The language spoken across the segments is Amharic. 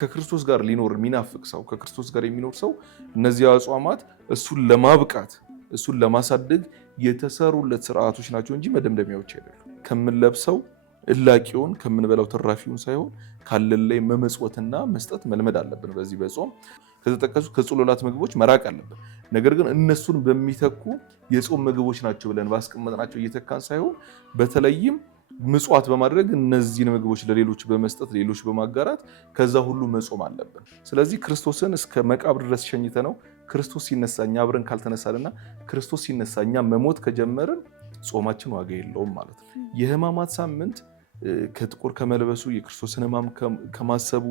ከክርስቶስ ጋር ሊኖር የሚናፍቅ ሰው ከክርስቶስ ጋር የሚኖር ሰው እነዚህ አጽዋማት እሱን ለማብቃት እሱን ለማሳደግ የተሰሩለት ስርዓቶች ናቸው እንጂ መደምደሚያዎች አይደሉም። ከምንለብሰው እላቂውን ከምንበላው ትራፊውን ሳይሆን ካለን ላይ መመጽወትና መስጠት መልመድ አለብን። በዚህ በጾም ከተጠቀሱ ከጽሎላት ምግቦች መራቅ አለብን። ነገር ግን እነሱን በሚተኩ የጾም ምግቦች ናቸው ብለን ባስቀመጥናቸው እየተካን ሳይሆን በተለይም ምጽዋት በማድረግ እነዚህን ምግቦች ለሌሎች በመስጠት ሌሎች በማጋራት ከዛ ሁሉ መጾም አለብን። ስለዚህ ክርስቶስን እስከ መቃብር ድረስ ሸኝተነው ክርስቶስ ሲነሳ እኛ አብረን ካልተነሳልና ክርስቶስ ሲነሳ እኛ መሞት ከጀመርን ጾማችን ዋጋ የለውም ማለት ነው። የሕማማት ሳምንት ከጥቁር ከመልበሱ የክርስቶስን ሕማም ከማሰቡ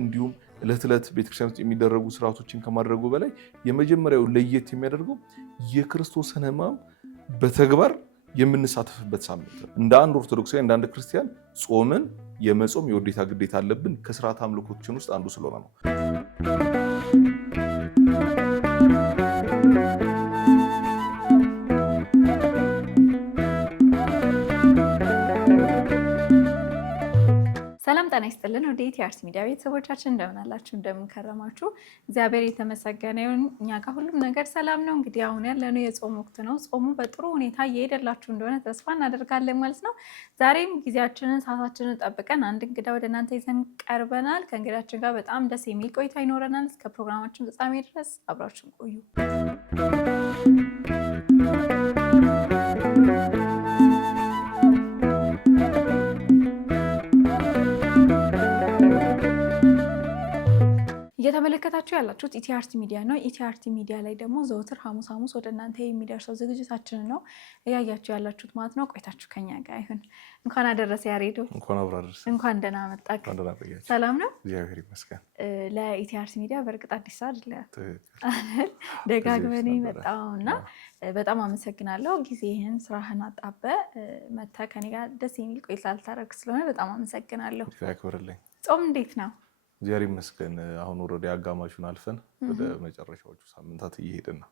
እንዲሁም ዕለት ዕለት ቤተክርስቲያን ውስጥ የሚደረጉ ስርዓቶችን ከማድረጉ በላይ የመጀመሪያው ለየት የሚያደርገው የክርስቶስን ሕማም በተግባር የምንሳተፍበት ሳምንት ነው። እንደ አንድ ኦርቶዶክሳዊ እንደ አንድ ክርስቲያን ጾምን የመጾም የውዴታ ግዴታ አለብን። ከስርዓት አምልኮችን ውስጥ አንዱ ስለሆነ ነው። ሰላም ጤና ይስጥልን። ወደ ኢቲአርሲ ሚዲያ ቤተሰቦቻችን እንደምን አላችሁ? እንደምን ከረማችሁ? እግዚአብሔር የተመሰገነ ይሁን። እኛ ጋር ሁሉም ነገር ሰላም ነው። እንግዲህ አሁን ያለነው የጾም ወቅት ነው። ጾሙ በጥሩ ሁኔታ እየሄደላችሁ እንደሆነ ተስፋ እናደርጋለን ማለት ነው። ዛሬም ጊዜያችንን ሰዓታችንን ጠብቀን አንድ እንግዳ ወደ እናንተ ይዘን ቀርበናል። ከእንግዳችን ጋር በጣም ደስ የሚል ቆይታ ይኖረናል። እስከ ፕሮግራማችን ፍጻሜ ድረስ አብራችሁን ቆዩ። እየተመለከታችሁ ያላችሁት ኢቲአርሲ ሚዲያ ነው። ኢቲአርሲ ሚዲያ ላይ ደግሞ ዘወትር ሐሙስ ወደ እናንተ የሚደርሰው ዝግጅታችን ነው እያያችሁ ያላችሁት ማለት ነው። ቆይታችሁ ከኛ ጋር ይሁን። እንኳን አደረሰ ያሬዶ። እንኳን ደህና መጣህ። ሰላም ነው? እግዚአብሔር ይመስገን። ለኢቲአርሲ ሚዲያ በእርግጥ አዲስ አይደለም፣ ደጋግመን መጣውና በጣም አመሰግናለሁ። ጊዜህን ስራህን አጣበ መተህ ከኔ ጋር ደስ የሚል ቆይታ ልታደርግ ስለሆነ በጣም አመሰግናለሁ። ያክብርልኝ። ጾም እንዴት ነው? እግዚአብሔር ይመስገን። አሁን ወደ አጋማሹን አልፈን ወደ መጨረሻዎቹ ሳምንታት እየሄድን ነው።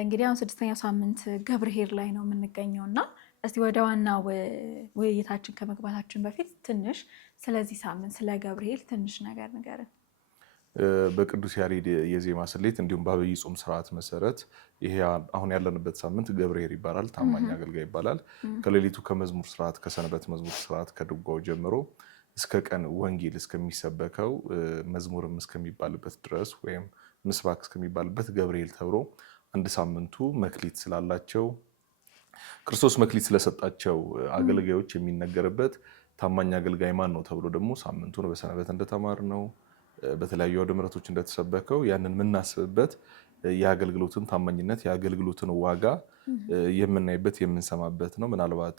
እንግዲህ አሁን 6ኛው ሳምንት ገብርኄር ላይ ነው የምንገኘው እና እስቲ ወደ ዋናው ውይይታችን ከመግባታችን በፊት ትንሽ ስለዚህ ሳምንት ስለ ገብርኄር ትንሽ ነገር ንገረን። በቅዱስ ያሬድ የዜማ ስሌት እንዲሁም በአብይ ጾም ስርዓት መሰረት ይሄ አሁን ያለንበት ሳምንት ገብርኄር ይባላል። ታማኝ አገልጋይ ይባላል። ከሌሊቱ ከመዝሙር ስርዓት ከሰንበት መዝሙር ስርዓት ከድጓው ጀምሮ እስከ ቀን ወንጌል እስከሚሰበከው መዝሙርም እስከሚባልበት ድረስ ወይም ምስባክ እስከሚባልበት ገብርኄር ተብሎ አንድ ሳምንቱ መክሊት ስላላቸው ክርስቶስ መክሊት ስለሰጣቸው አገልጋዮች የሚነገርበት ታማኝ አገልጋይ ማን ነው ተብሎ ደግሞ ሳምንቱን በሰንበት እንደተማር ነው በተለያዩ አውደ ምሕረቶች እንደተሰበከው ያንን የምናስብበት የአገልግሎትን ታማኝነት የአገልግሎትን ዋጋ የምናይበት የምንሰማበት ነው። ምናልባት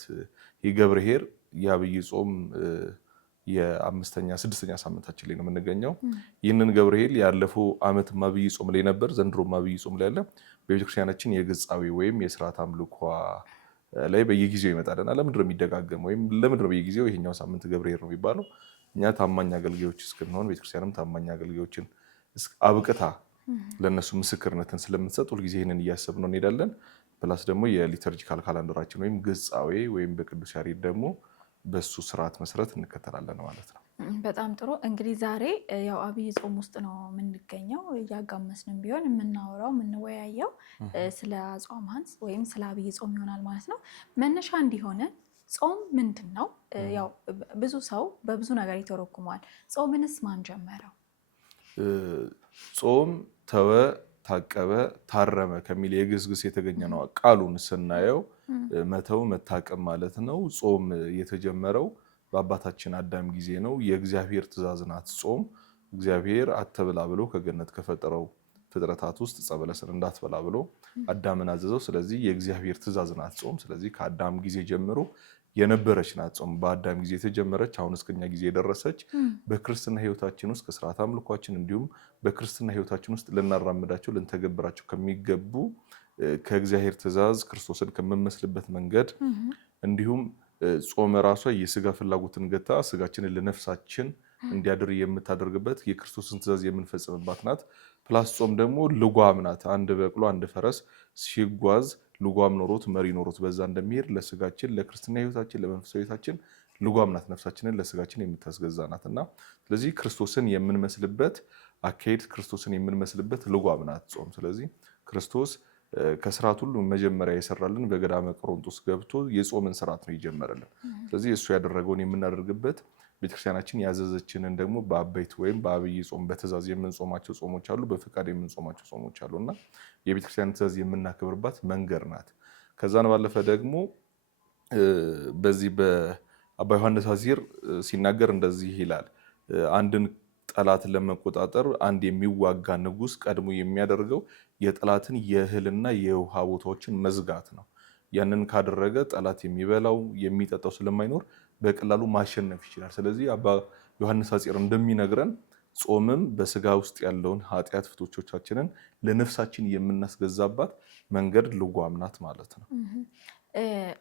የገብርኄር የአብይ ጾም የ5ኛ 6ኛ ሳምንታችን ላይ ነው የምንገኘው። ይህንን ገብርኄር ያለፈው ዓመት አብይ ጾም ላይ ነበር፣ ዘንድሮ አብይ ጾም ላይ አለ። በቤተክርስቲያናችን የግጻዊ ወይም የስርዓት አምልኮ ላይ በየጊዜው ይመጣልና ለምንድን ነው የሚደጋገም ወይም ለምንድን ነው በየጊዜው ይሄኛው ሳምንት ገብርኄር ነው የሚባለው? እኛ ታማኝ አገልጋዮች እስክንሆን ቤተክርስቲያንም ታማኝ አገልጋዮችን አብቅታ ለነሱ ምስክርነትን ስለምትሰጥ ሁልጊዜ ይህንን እያሰብን እንሄዳለን። ፕላስ ደግሞ የሊተርጂካል ካላንደራችን ወይም ግጻዊ ወይም በቅዱስ ያሬድ ደግሞ በሱ ስርዓት መሰረት እንከተላለን ማለት ነው። በጣም ጥሩ። እንግዲህ ዛሬ ያው አብይ ጾም ውስጥ ነው የምንገኘው። እያጋመስንም ቢሆን የምናወራው የምንወያየው ስለ አጽዋማት ወይም ስለ አብይ ጾም ይሆናል ማለት ነው። መነሻ እንዲሆነ ጾም ምንድን ነው? ያው ብዙ ሰው በብዙ ነገር ይተረጉመዋል። ጾምንስ ማን ጀመረው? ጾም ተወ፣ ታቀበ፣ ታረመ ከሚል የግዕዝ ግስ የተገኘ ነው። ቃሉን ስናየው መተው መታቀም ማለት ነው። ጾም የተጀመረው በአባታችን አዳም ጊዜ ነው። የእግዚአብሔር ትእዛዝ ናት ጾም። እግዚአብሔር አትብላ ብሎ ከገነት ከፈጠረው ፍጥረታት ውስጥ ዕፀ በለስን እንዳትበላ ብሎ አዳምን አዘዘው። ስለዚህ የእግዚአብሔር ትእዛዝ ናት ጾም። ስለዚህ ከአዳም ጊዜ ጀምሮ የነበረች ናት ጾም። በአዳም ጊዜ የተጀመረች አሁን እስከኛ ጊዜ የደረሰች በክርስትና ሕይወታችን ውስጥ ከስርዓት አምልኳችን እንዲሁም በክርስትና ሕይወታችን ውስጥ ልናራምዳቸው ልንተገብራቸው ከሚገቡ ከእግዚአብሔር ትእዛዝ ክርስቶስን ከምንመስልበት መንገድ እንዲሁም ጾም ራሷ የስጋ ፍላጎትን ገታ ስጋችንን ለነፍሳችን እንዲያድር የምታደርግበት የክርስቶስን ትእዛዝ የምንፈጽምባት ናት። ፕላስ ጾም ደግሞ ልጓም ናት። አንድ በቅሎ አንድ ፈረስ ሲጓዝ ልጓም ኖሮት መሪ ኖሮት በዛ እንደሚሄድ ለስጋችን ለክርስትና ሕይወታችን ለመንፈሳዊ ሕይወታችን ልጓም ናት፣ ነፍሳችንን ለስጋችን የምታስገዛ ናትና ስለዚህ ክርስቶስን የምንመስልበት አካሄድ፣ ክርስቶስን የምንመስልበት ልጓም ናት ጾም። ስለዚህ ክርስቶስ ከስርዓት ሁሉ መጀመሪያ የሰራልን በገዳመ ቆሮንቶስ ገብቶ የጾምን ስርዓት ነው የጀመረልን። ስለዚህ እሱ ያደረገውን የምናደርግበት ቤተክርስቲያናችን ያዘዘችንን ደግሞ በአበይት ወይም በአብይ ጾም በትእዛዝ የምንጾማቸው ጾሞች አሉ፣ በፍቃድ የምንጾማቸው ጾሞች አሉ እና የቤተክርስቲያን ትእዛዝ የምናከብርባት መንገድ ናት። ከዛን ባለፈ ደግሞ በዚህ በአባ ዮሐንስ ሐጺር ሲናገር እንደዚህ ይላል። አንድን ጠላት ለመቆጣጠር አንድ የሚዋጋ ንጉስ ቀድሞ የሚያደርገው የጠላትን የእህልና የውሃ ቦታዎችን መዝጋት ነው። ያንን ካደረገ ጠላት የሚበላው የሚጠጣው ስለማይኖር በቀላሉ ማሸነፍ ይችላል። ስለዚህ አባ ዮሐንስ ሐጺር እንደሚነግረን ጾምም በስጋ ውስጥ ያለውን ኃጢአት ፍቶቾቻችንን ለነፍሳችን የምናስገዛባት መንገድ ልጓም ናት ማለት ነው።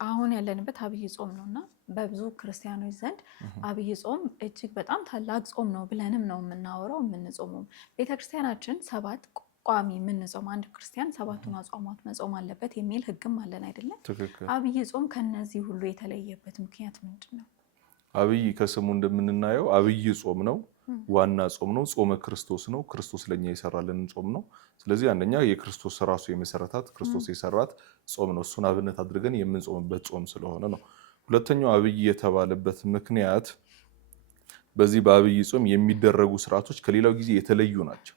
አሁን ያለንበት አብይ ጾም ነው እና በብዙ ክርስቲያኖች ዘንድ አብይ ጾም እጅግ በጣም ታላቅ ጾም ነው ብለንም ነው የምናወራው የምንጾመው። ቤተክርስቲያናችን 7 ቋሚ የምንጾም አንድ ክርስቲያን 7ቱን አጽዋማት መጾም አለበት የሚል ህግም አለን አይደለም? አብይ ጾም ከነዚህ ሁሉ የተለየበት ምክንያት ምንድን ነው? አብይ ከስሙ እንደምንናየው አብይ ጾም ነው፣ ዋና ጾም ነው፣ ጾመ ክርስቶስ ነው። ክርስቶስ ለኛ የሰራልን ጾም ነው። ስለዚህ አንደኛ የክርስቶስ ራሱ የመሰረታት ክርስቶስ የሰራት ጾም ነው። እሱን አብነት አድርገን የምንጾምበት ጾም ስለሆነ ነው። ሁለተኛው አብይ የተባለበት ምክንያት በዚህ በአብይ ጾም የሚደረጉ ስርዓቶች ከሌላው ጊዜ የተለዩ ናቸው።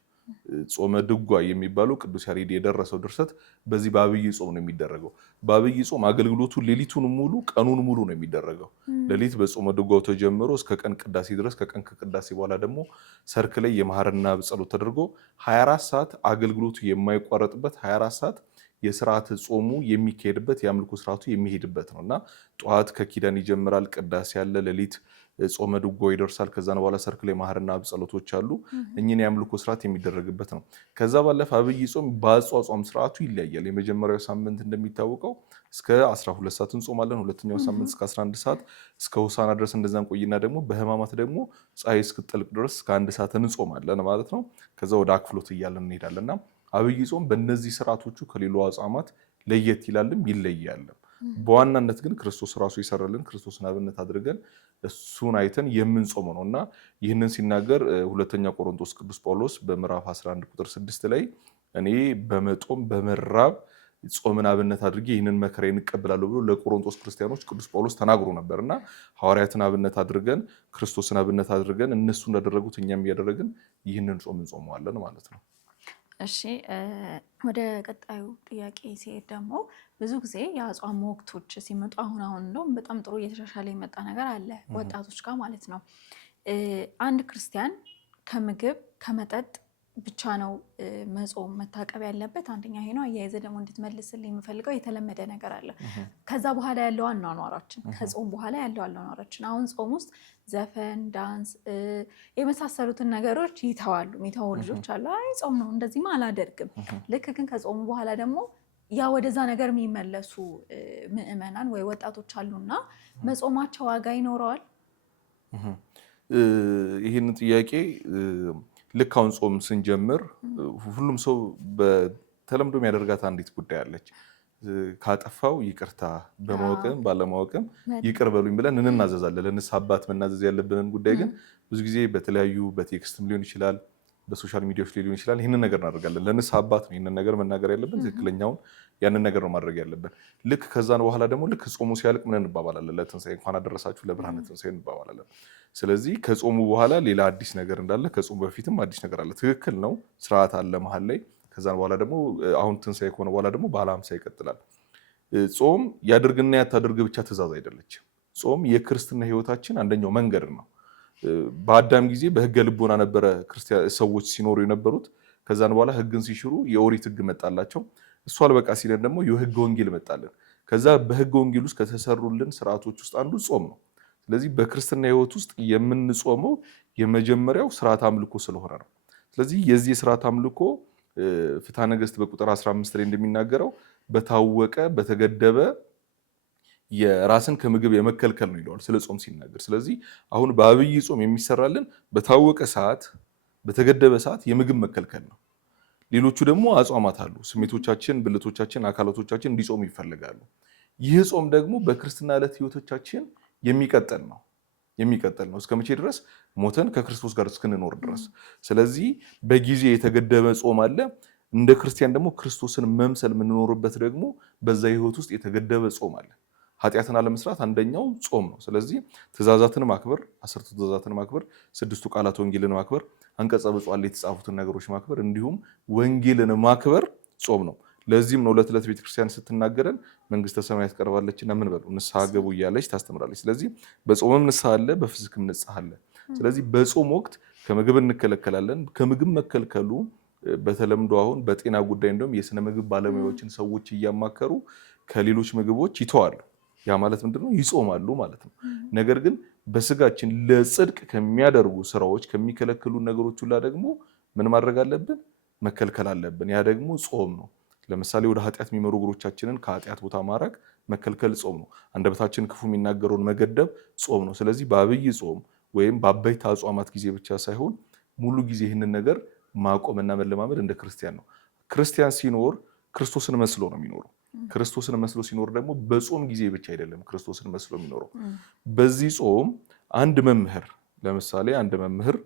ጾመ ድጓ የሚባለው ቅዱስ ያሬድ የደረሰው ድርሰት በዚህ በአብይ ጾም ነው የሚደረገው። በአብይ ጾም አገልግሎቱ ሌሊቱን ሙሉ ቀኑን ሙሉ ነው የሚደረገው። ሌሊት በጾመ ድጓው ተጀምሮ እስከ ቀን ቅዳሴ ድረስ፣ ከቀን ከቅዳሴ በኋላ ደግሞ ሰርክ ላይ የመሐርና ጸሎት ተደርጎ 24 ሰዓት አገልግሎቱ የማይቋረጥበት 24 ሰዓት የስርዓተ ጾሙ የሚካሄድበት የአምልኮ ስርዓቱ የሚሄድበት ነው እና ጠዋት ከኪዳን ይጀምራል፣ ቅዳሴ ያለ፣ ሌሊት ጾመ ድጓው ይደርሳል። ከዛን በኋላ ሰርክ ላይ መሐርና ጸሎቶች አሉ። እኚህን የአምልኮ ስርዓት የሚደረግበት ነው። ከዛ ባለፈ አብይ ጾም በአጿጿም ስርዓቱ ይለያያል። የመጀመሪያው ሳምንት እንደሚታወቀው እስከ 12 ሰዓት እንጾማለን። ሁለተኛው ሳምንት እስከ 11 ሰዓት እስከ ሆሳና ድረስ እንደዛን ቆይና ደግሞ በህማማት ደግሞ ፀሐይ እስክትጠልቅ ድረስ እስከ 1 ሰዓት እንጾማለን ማለት ነው። ከዛ ወደ አክፍሎት እያለን እንሄዳለንና አብይ ጾም በእነዚህ ስርዓቶቹ ከሌላው አጽዋማት ለየት ይላልም ይለያልም። በዋናነት ግን ክርስቶስ ራሱ ይሰራልን ክርስቶስን አብነት አድርገን እሱን አይተን የምንጾመው ነውና ይህንን ሲናገር ሁለተኛ ቆሮንቶስ ቅዱስ ጳውሎስ በምዕራፍ 11 ቁጥር 6 ላይ እኔ በመጦም በመራብ ጾምን አብነት አድርጌ ይህንን መከራዬን እቀበላለሁ ብሎ ለቆሮንቶስ ክርስቲያኖች ቅዱስ ጳውሎስ ተናግሮ ነበርና ሐዋርያትን አብነት አድርገን ክርስቶስን አብነት አድርገን እነሱ እንዳደረጉት እኛም እያደረግን ይህንን ጾም እንጾመዋለን ማለት ነው። እሺ ወደ ቀጣዩ ጥያቄ ሲሄድ ደግሞ ብዙ ጊዜ የአጽዋም ወቅቶች ሲመጡ አሁን እንደውም በጣም ጥሩ እየተሻሻለ የመጣ ነገር አለ ወጣቶች ጋር ማለት ነው። አንድ ክርስቲያን ከምግብ ከመጠጥ ብቻ ነው መጾም መታቀብ ያለበት? አንደኛ ይሄ ነው። አያይዘ ደግሞ እንድትመልስልኝ የምፈልገው የተለመደ ነገር አለ። ከዛ በኋላ ያለው አኗኗራችን፣ ከጾም በኋላ ያለው አኗኗራችን አሁን ጾም ውስጥ ዘፈን፣ ዳንስ የመሳሰሉትን ነገሮች ይተዋሉ። የሚተው ልጆች አሉ። አይ ጾም ነው እንደዚህማ አላደርግም። ልክ ግን ከጾሙ በኋላ ደግሞ ያ ወደዛ ነገር የሚመለሱ ምዕመናን ወይ ወጣቶች አሉና መጾማቸው ዋጋ ይኖረዋል? ይህን ጥያቄ ልክ አሁን ጾም ስንጀምር ሁሉም ሰው በተለምዶ የሚያደርጋት አንዲት ጉዳይ አለች። ካጠፋው ይቅርታ፣ በማወቅም ባለማወቅም ይቅር በሉኝ ብለን እንናዘዛለን። ለንስሐ አባት መናዘዝ ያለብንን ጉዳይ ግን ብዙ ጊዜ በተለያዩ በቴክስትም ሊሆን ይችላል፣ በሶሻል ሚዲያዎች ሊሆን ይችላል፣ ይህንን ነገር እናደርጋለን። ለንስሐ አባት ነው ይህንን ነገር መናገር ያለብን፣ ትክክለኛውን ያንን ነገር ነው ማድረግ ያለብን። ልክ ከዛን በኋላ ደግሞ ልክ ጾሙ ሲያልቅ ምን እንባባላለን? ለትንሣኤ እንኳን አደረሳችሁ ለብርሃነ ትንሣኤ እንባባላለን። ስለዚህ ከጾሙ በኋላ ሌላ አዲስ ነገር እንዳለ ከጾሙ በፊትም አዲስ ነገር አለ። ትክክል ነው፣ ስርዓት አለ መሀል ላይ። ከዛን በኋላ ደግሞ አሁን ትንሣኤ ከሆነ በኋላ ደግሞ በዓለ ሃምሳ ይቀጥላል። ጾም ያድርግና ያታድርግ ብቻ ትእዛዝ አይደለችም። ጾም የክርስትና ህይወታችን አንደኛው መንገድ ነው። በአዳም ጊዜ በህገ ልቦና ነበረ ሰዎች ሲኖሩ የነበሩት። ከዛን በኋላ ህግን ሲሽሩ የኦሪት ህግ መጣላቸው። እሱ አልበቃ ሲለን ደግሞ የህገ ወንጌል መጣልን። ከዛ በህገ ወንጌል ውስጥ ከተሰሩልን ስርዓቶች ውስጥ አንዱ ጾም ነው። ስለዚህ በክርስትና ህይወት ውስጥ የምንጾመው የመጀመሪያው ስርዓት አምልኮ ስለሆነ ነው። ስለዚህ የዚህ ስርዓት አምልኮ ፍትሐ ነገሥት በቁጥር 15 ላይ እንደሚናገረው በታወቀ በተገደበ የራስን ከምግብ የመከልከል ነው ይለዋል ስለ ጾም ሲናገር። ስለዚህ አሁን በአብይ ጾም የሚሰራልን በታወቀ ሰዓት በተገደበ ሰዓት የምግብ መከልከል ነው። ሌሎቹ ደግሞ አጽዋማት አሉ። ስሜቶቻችን፣ ብልቶቻችን፣ አካላቶቻችን እንዲጾሙ ይፈልጋሉ። ይህ ጾም ደግሞ በክርስትና ዕለት ህይወቶቻችን የሚቀጥል ነው። የሚቀጥል ነው እስከ መቼ ድረስ? ሞተን ከክርስቶስ ጋር እስክንኖር ድረስ። ስለዚህ በጊዜ የተገደበ ጾም አለ። እንደ ክርስቲያን ደግሞ ክርስቶስን መምሰል የምንኖርበት ደግሞ በዛ ህይወት ውስጥ የተገደበ ጾም አለ። ኃጢአትን አለመስራት አንደኛው ጾም ነው። ስለዚህ ትእዛዛትን ማክበር፣ 10ቱ ትእዛዛትን ማክበር፣ 6ቱ ቃላት ወንጌልን ማክበር፣ አንቀጸ ብፁዓን ላይ የተጻፉትን ነገሮች ማክበር እንዲሁም ወንጌልን ማክበር ጾም ነው። ለዚህም ነው ዕለት ዕለት ቤተክርስቲያን ስትናገረን መንግስተ ሰማያት ቀርባለችና ምን በሉ ንስሐ ገቡ እያለች ታስተምራለች። ስለዚህ በጾምም ንስሐ አለ፣ በፍስክም ንስሐ አለ። ስለዚህ በጾም ወቅት ከምግብ እንከለከላለን። ከምግብ መከልከሉ በተለምዶ አሁን በጤና ጉዳይ እንደውም የስነ ምግብ ባለሙያዎችን ሰዎች እያማከሩ ከሌሎች ምግቦች ይተዋሉ። ያ ማለት ምንድነው? ይጾማሉ ማለት ነው። ነገር ግን በስጋችን ለጽድቅ ከሚያደርጉ ስራዎች ከሚከለክሉ ነገሮች ሁላ ደግሞ ምን ማድረግ አለብን? መከልከል አለብን። ያ ደግሞ ጾም ነው። ለምሳሌ ወደ ኃጢአት የሚመሩ እግሮቻችንን ከኃጢአት ቦታ ማራቅ መከልከል ጾም ነው። አንደበታችን ክፉ የሚናገረውን መገደብ ጾም ነው። ስለዚህ በአብይ ጾም ወይም በአበይት አጽዋማት ጊዜ ብቻ ሳይሆን ሙሉ ጊዜ ይህንን ነገር ማቆምና መለማመድ እንደ ክርስቲያን ነው። ክርስቲያን ሲኖር ክርስቶስን መስሎ ነው የሚኖረው። ክርስቶስን መስሎ ሲኖር ደግሞ በጾም ጊዜ ብቻ አይደለም ክርስቶስን መስሎ የሚኖረው። በዚህ ጾም አንድ መምህር ለምሳሌ አንድ መምህር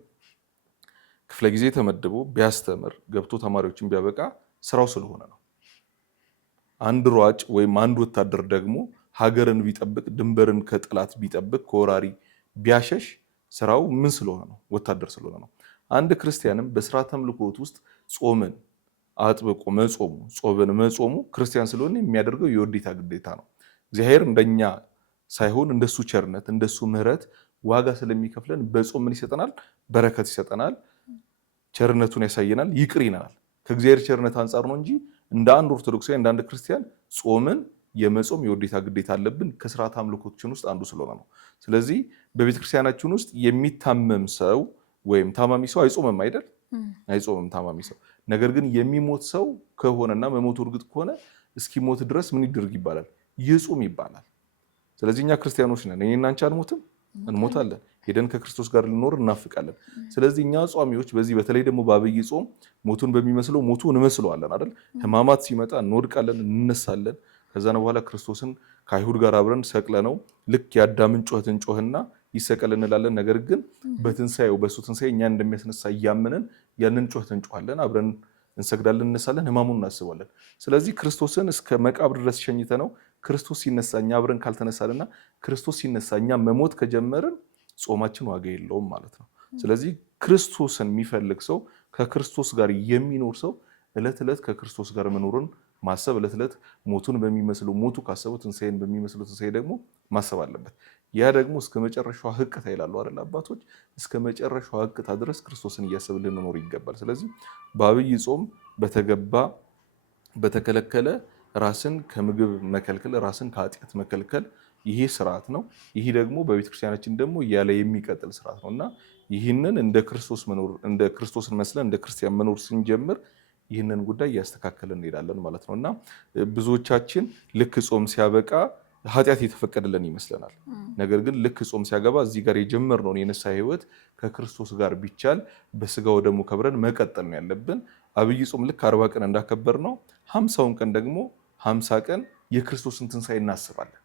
ክፍለ ጊዜ ተመድቦ ቢያስተምር ገብቶ ተማሪዎችን ቢያበቃ ስራው ስለሆነ ነው። አንድ ሯጭ ወይም አንድ ወታደር ደግሞ ሀገርን ቢጠብቅ ድንበርን ከጠላት ቢጠብቅ ከወራሪ ቢያሸሽ ስራው ምን ስለሆነ ነው? ወታደር ስለሆነ ነው። አንድ ክርስቲያንም በስርዓተ አምልኮት ውስጥ ጾምን አጥብቆ ጾምን መጾሙ ክርስቲያን ስለሆነ የሚያደርገው የውዴታ ግዴታ ነው። እግዚአብሔር እንደኛ ሳይሆን እንደሱ ቸርነት እንደሱ ምሕረት ዋጋ ስለሚከፍለን በጾም ምን ይሰጠናል? በረከት ይሰጠናል። ቸርነቱን ያሳየናል፣ ይቅር ይለናል። ከእግዚአብሔር ቸርነት አንጻር ነው እንጂ እንደ አንድ ኦርቶዶክሳዊ እንደ አንድ ክርስቲያን ጾምን የመጾም የውዴታ ግዴታ አለብን። ከስርዓተ አምልኮችን ውስጥ አንዱ ስለሆነ ነው። ስለዚህ በቤተክርስቲያናችን ውስጥ የሚታመም ሰው ወይም ታማሚ ሰው አይጾምም አይደል? አይጾምም ታማሚ ሰው። ነገር ግን የሚሞት ሰው ከሆነና መሞቱ እርግጥ ከሆነ እስኪሞት ድረስ ምን ይደረግ ይባላል? ይጹም ይባላል። ስለዚህ እኛ ክርስቲያኖች ነን። እኔና አንቺ አንሞትም? እንሞታለን። ሄደን ከክርስቶስ ጋር ልኖር እናፍቃለን። ስለዚህ እኛ ጿሚዎች በዚህ በተለይ ደግሞ በአብይ ጾም ሞቱን በሚመስለው ሞቱ እንመስለዋለን አይደል? ሕማማት ሲመጣ እንወድቃለን፣ እንነሳለን። ከዛ በኋላ ክርስቶስን ከአይሁድ ጋር አብረን ሰቅለነው ልክ የአዳምን ጩኸት እንጮህና ይሰቀል እንላለን። ነገር ግን በትንሳኤው በሱ ትንሳኤ እኛን እንደሚያስነሳ እያመንን ያንን ጩኸት እንጮሃለን፣ አብረን እንሰግዳለን፣ እንነሳለን፣ ሕማሙን እናስባለን። ስለዚህ ክርስቶስን እስከ መቃብር ድረስ ሸኝተ ነው ክርስቶስ ሲነሳ እኛ አብረን ካልተነሳልና ክርስቶስ ሲነሳ እኛ መሞት ከጀመርን ጾማችን ዋጋ የለውም ማለት ነው። ስለዚህ ክርስቶስን የሚፈልግ ሰው ከክርስቶስ ጋር የሚኖር ሰው ዕለት ዕለት ከክርስቶስ ጋር መኖርን ማሰብ ዕለት ዕለት ሞቱን በሚመስለው ሞቱ ካሰበው ትንሳኤን በሚመስለው ትንሳኤ ደግሞ ማሰብ አለበት። ያ ደግሞ እስከ መጨረሻው ህቅታ ይላሉ አይደል አባቶች፣ እስከ መጨረሻው ህቅታ ድረስ ክርስቶስን እያሰብን ልንኖር ይገባል። ስለዚህ በአብይ ጾም በተገባ በተከለከለ ራስን ከምግብ መከልከል ራስን ከኃጢአት መከልከል ይሄ ስርዓት ነው። ይሄ ደግሞ በቤተክርስቲያናችን ደግሞ ያለ የሚቀጥል ስርዓት ነውና ይህንን እንደ ክርስቶስ መኖር እንደ ክርስቶስን መስለን እንደ ክርስቲያን መኖር ስንጀምር ይህንን ጉዳይ እያስተካከልን እንሄዳለን ማለት ነውና ብዙዎቻችን ልክ ጾም ሲያበቃ ኃጢአት የተፈቀደልን ይመስለናል። ነገር ግን ልክ ጾም ሲያገባ እዚህ ጋር የጀመርነውን የንስሐ ህይወት ከክርስቶስ ጋር ቢቻል በስጋው ደግሞ ከብረን መቀጠል ነው ያለብን። አብይ ጾም ልክ 40 ቀን እንዳከበር ነው 50ውን ቀን ደግሞ 50 ቀን የክርስቶስን ትንሣኤ እናስባለን።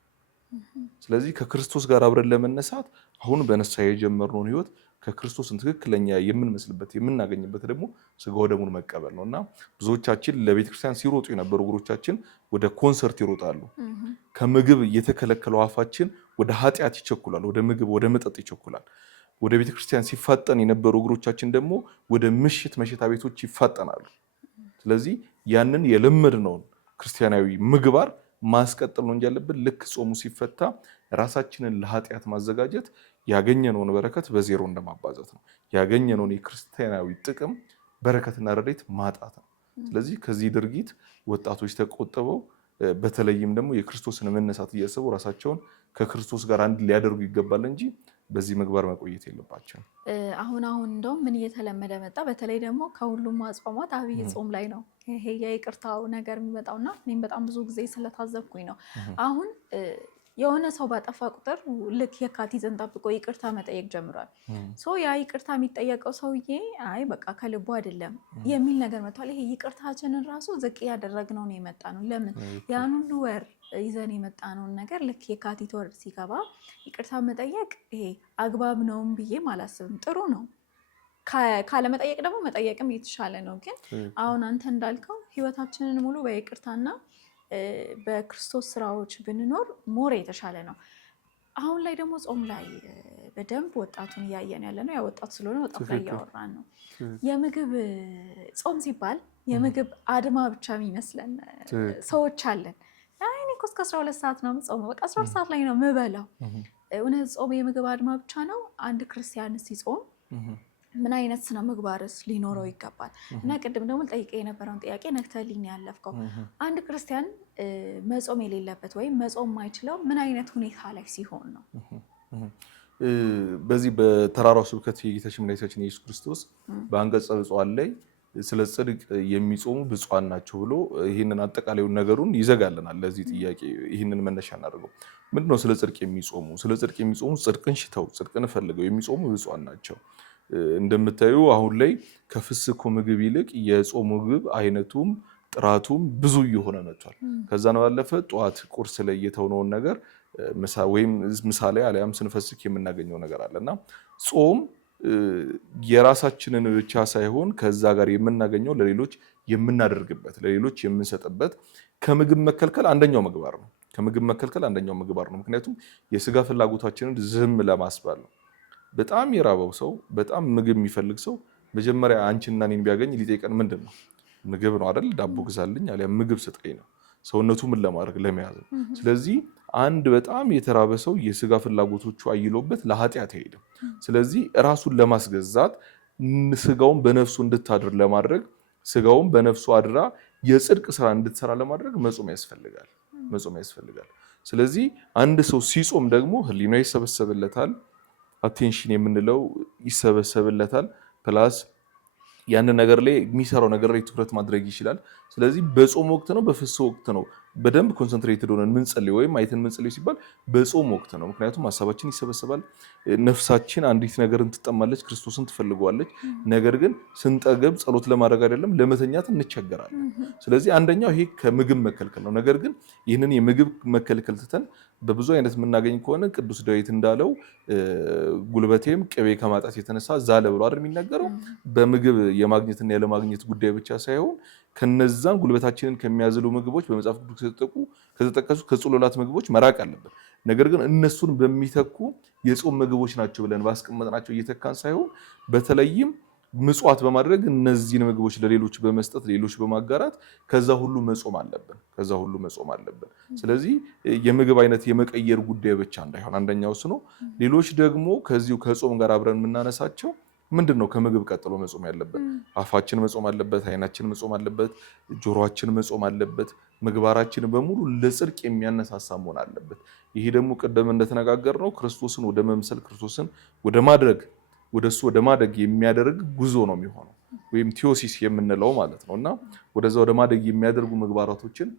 ስለዚህ ከክርስቶስ ጋር አብረን ለመነሳት አሁን በንስሐ የጀመርነውን ህይወት ከክርስቶስን ትክክለኛ የምንመስልበት የምናገኝበት ደግሞ ስጋው ደሙን መቀበል ነውና ብዙዎቻችን ለቤተክርስቲያን ሲሮጡ የነበሩ እግሮቻችን ወደ ኮንሰርት ይሮጣሉ። ከምግብ የተከለከለው አፋችን ወደ ኃጢአት ይቸኩላል፣ ወደ ምግብ ወደ መጠጥ ይቸኩላል። ወደ ቤተክርስቲያን ሲፋጠን የነበሩ እግሮቻችን ደግሞ ወደ ምሽት መሸታ ቤቶች ይፋጠናሉ። ስለዚህ ያንን የለመድነውን ክርስቲያናዊ ምግባር ማስቀጠል ነው እንጂ ያለብን ልክ ጾሙ ሲፈታ ራሳችንን ለኃጢአት ማዘጋጀት ያገኘነውን በረከት በዜሮ እንደማባዛት ነው። ያገኘነውን የክርስቲያናዊ ጥቅም በረከትና ረድኤት ማጣት ነው። ስለዚህ ከዚህ ድርጊት ወጣቶች ተቆጥበው በተለይም ደግሞ የክርስቶስን መነሳት እያሰቡ ራሳቸውን ከክርስቶስ ጋር አንድ ሊያደርጉ ይገባል እንጂ በዚህ ምግባር መቆየት የለባቸውም። አሁን እንደውም ምን እየተለመደ መጣ? በተለይ ደግሞ ከሁሉም አጽዋማት አብይ ጾም ላይ ነው ይሄ የይቅርታው ነገር የሚመጣውና እኔም በጣም ብዙ ጊዜ ስለታዘብኩኝ ነው። አሁን የሆነ ሰው ባጠፋ ቁጥር ልክ የካቲትን ጠብቆ ይቅርታ መጠየቅ ጀምሯል። ያ ይቅርታ የሚጠየቀው ሰውዬ አይ በቃ ከልቡ አይደለም የሚል ነገር መጥቷል። ይሄ ይቅርታችንን ራሱ ዝቅ ያደረግነው ነው የመጣ ነው። ለምን ያን ሁሉ ወር ይዘን የመጣነውን ነገር ልክ የካቲት ወር ሲገባ ይቅርታ መጠየቅ ይሄ አግባብ ነውም ብዬም አላስብም። ጥሩ ነው። ካለመጠየቅ ደግሞ መጠየቅም የተሻለ ነው። ግን አሁን አንተ እንዳልከው ህይወታችንን ሙሉ በይቅርታና በክርስቶስ ስራዎች ብንኖር ሞር የተሻለ ነው። አሁን ላይ ደግሞ ጾም ላይ በደንብ ወጣቱን እያየን ያለ ነው። ያ ወጣቱ ስለሆነ ወጣቱ ላይ እያወራን ነው። የምግብ ጾም ሲባል የምግብ አድማ ብቻ የሚመስለን ሰዎች አለን። እኔ እኮ እስከ 12 ሰዓት ነው የምጾመው፣ በቃ 12 ሰዓት ላይ ነው የምበላው። እውነት ጾም የምግብ አድማ ብቻ ነው? አንድ ክርስቲያን ሲጾም ምን አይነት ስነ ምግባርስ ሊኖረው ይገባል? እና ቅድም ደግሞ ልጠይቀ የነበረውን ጥያቄ ነክተልኝ ያለፍከው አንድ ክርስቲያን መጾም የሌለበት ወይም መጾም ማይችለው ምን አይነት ሁኔታ ላይ ሲሆን ነው? በዚህ በተራራው ስብከት የጌታችን መድኃኒታችን ኢየሱስ ክርስቶስ በአንቀጸ ብፁዓን ላይ ስለ ጽድቅ የሚጾሙ ብፁዓን ናቸው ብሎ ይህንን አጠቃላዩን ነገሩን ይዘጋልናል። ለዚህ ጥያቄ ይህንን መነሻ እናደርገው። ምንድነው ስለ ጽድቅ የሚጾሙ? ስለ ጽድቅ የሚጾሙ ጽድቅን ሽተው ጽድቅን ፈልገው የሚጾሙ ብፁዓን ናቸው። እንደምታዩ አሁን ላይ ከፍስኩ ምግብ ይልቅ የጾም ምግብ አይነቱም ጥራቱም ብዙ እየሆነ መጥቷል። ከዛ ነው ባለፈ ጠዋት ቁርስ ላይ የተውነውን ነገር ወይም ምሳ ላይ አልያም ስንፈስክ የምናገኘው ነገር አለና ጾም የራሳችንን ብቻ ሳይሆን ከዛ ጋር የምናገኘው ለሌሎች የምናደርግበት ለሌሎች የምንሰጥበት ከምግብ መከልከል አንደኛው ምግባር ነው። ከምግብ መከልከል አንደኛው ምግባር ነው። ምክንያቱም የስጋ ፍላጎታችንን ዝም ለማስባል ነው። በጣም የራበው ሰው በጣም ምግብ የሚፈልግ ሰው መጀመሪያ አንቺና እኔን ቢያገኝ ሊጠይቀን ምንድን ነው? ምግብ ነው አይደል? ዳቦ ግዛልኝ አሊያ ምግብ ስጠኝ ነው። ሰውነቱ ምን ለማድረግ ለመያዝ ነው። ስለዚህ አንድ በጣም የተራበ ሰው የስጋ ፍላጎቶቹ አይሎበት ለኃጢአት አይሄድም። ስለዚህ ራሱን ለማስገዛት ስጋውን በነፍሱ እንድታድር ለማድረግ ስጋውን በነፍሱ አድራ የጽድቅ ስራ እንድትሰራ ለማድረግ መጾም ያስፈልጋል። ስለዚህ አንድ ሰው ሲጾም ደግሞ ህሊናው ይሰበሰብለታል፣ አቴንሽን የምንለው ይሰበሰብለታል። ፕላስ ያንን ነገር ላይ የሚሰራው ነገር ላይ ትኩረት ማድረግ ይችላል። ስለዚህ በጾም ወቅት ነው በፍስክ ወቅት ነው በደንብ ኮንሰንትሬትድ ሆነን ምንጸልይ ወይም አይተን ምንጸልይ ሲባል በጾም ወቅት ነው። ምክንያቱም ሀሳባችን ይሰበሰባል። ነፍሳችን አንዲት ነገርን ትጠማለች፣ ክርስቶስን ትፈልገዋለች። ነገር ግን ስንጠገብ ጸሎት ለማድረግ አይደለም ለመተኛት እንቸገራለን። ስለዚህ አንደኛው ይሄ ከምግብ መከልከል ነው። ነገር ግን ይህንን የምግብ መከልከል ትተን በብዙ አይነት የምናገኝ ከሆነ ቅዱስ ዳዊት እንዳለው ጉልበቴም ቅቤ ከማጣት የተነሳ ዛለ ብሎ አይደል የሚናገረው። በምግብ የማግኘትና ያለማግኘት ጉዳይ ብቻ ሳይሆን ከነዛን ጉልበታችንን ከሚያዝሉ ምግቦች በመጽሐፍ ቅዱስ ከተጠቀሱ ከጽሎላት ምግቦች መራቅ አለብን። ነገር ግን እነሱን በሚተኩ የጾም ምግቦች ናቸው ብለን ባስቀመጥናቸው እየተካን ሳይሆን በተለይም ምጽዋት በማድረግ እነዚህን ምግቦች ለሌሎች በመስጠት ሌሎች በማጋራት ከዛ ሁሉ መጾም አለብን። ስለዚህ የምግብ አይነት የመቀየር ጉዳይ ብቻ እንዳይሆን አንደኛው እሱ ነው። ሌሎች ደግሞ ከዚሁ ከጾም ጋር አብረን የምናነሳቸው ምንድነው? ከምግብ ቀጥሎ መጾም ያለበት አፋችን መጾም አለበት፣ አይናችን መጾም አለበት፣ ጆሮአችን መጾም አለበት። ምግባራችን በሙሉ ለጽድቅ የሚያነሳሳ መሆን አለበት። ይሄ ደግሞ ቀደም እንደተነጋገርነው ክርስቶስን ወደ መምሰል ክርስቶስን ወደ ማድረግ ወደሱ ወደ ማደግ የሚያደርግ ጉዞ ነው የሚሆነው ወይም ቲዮሲስ የምንለው ማለት ነውና ወደዛ ወደ ማደግ የሚያደርጉ ምግባራቶችን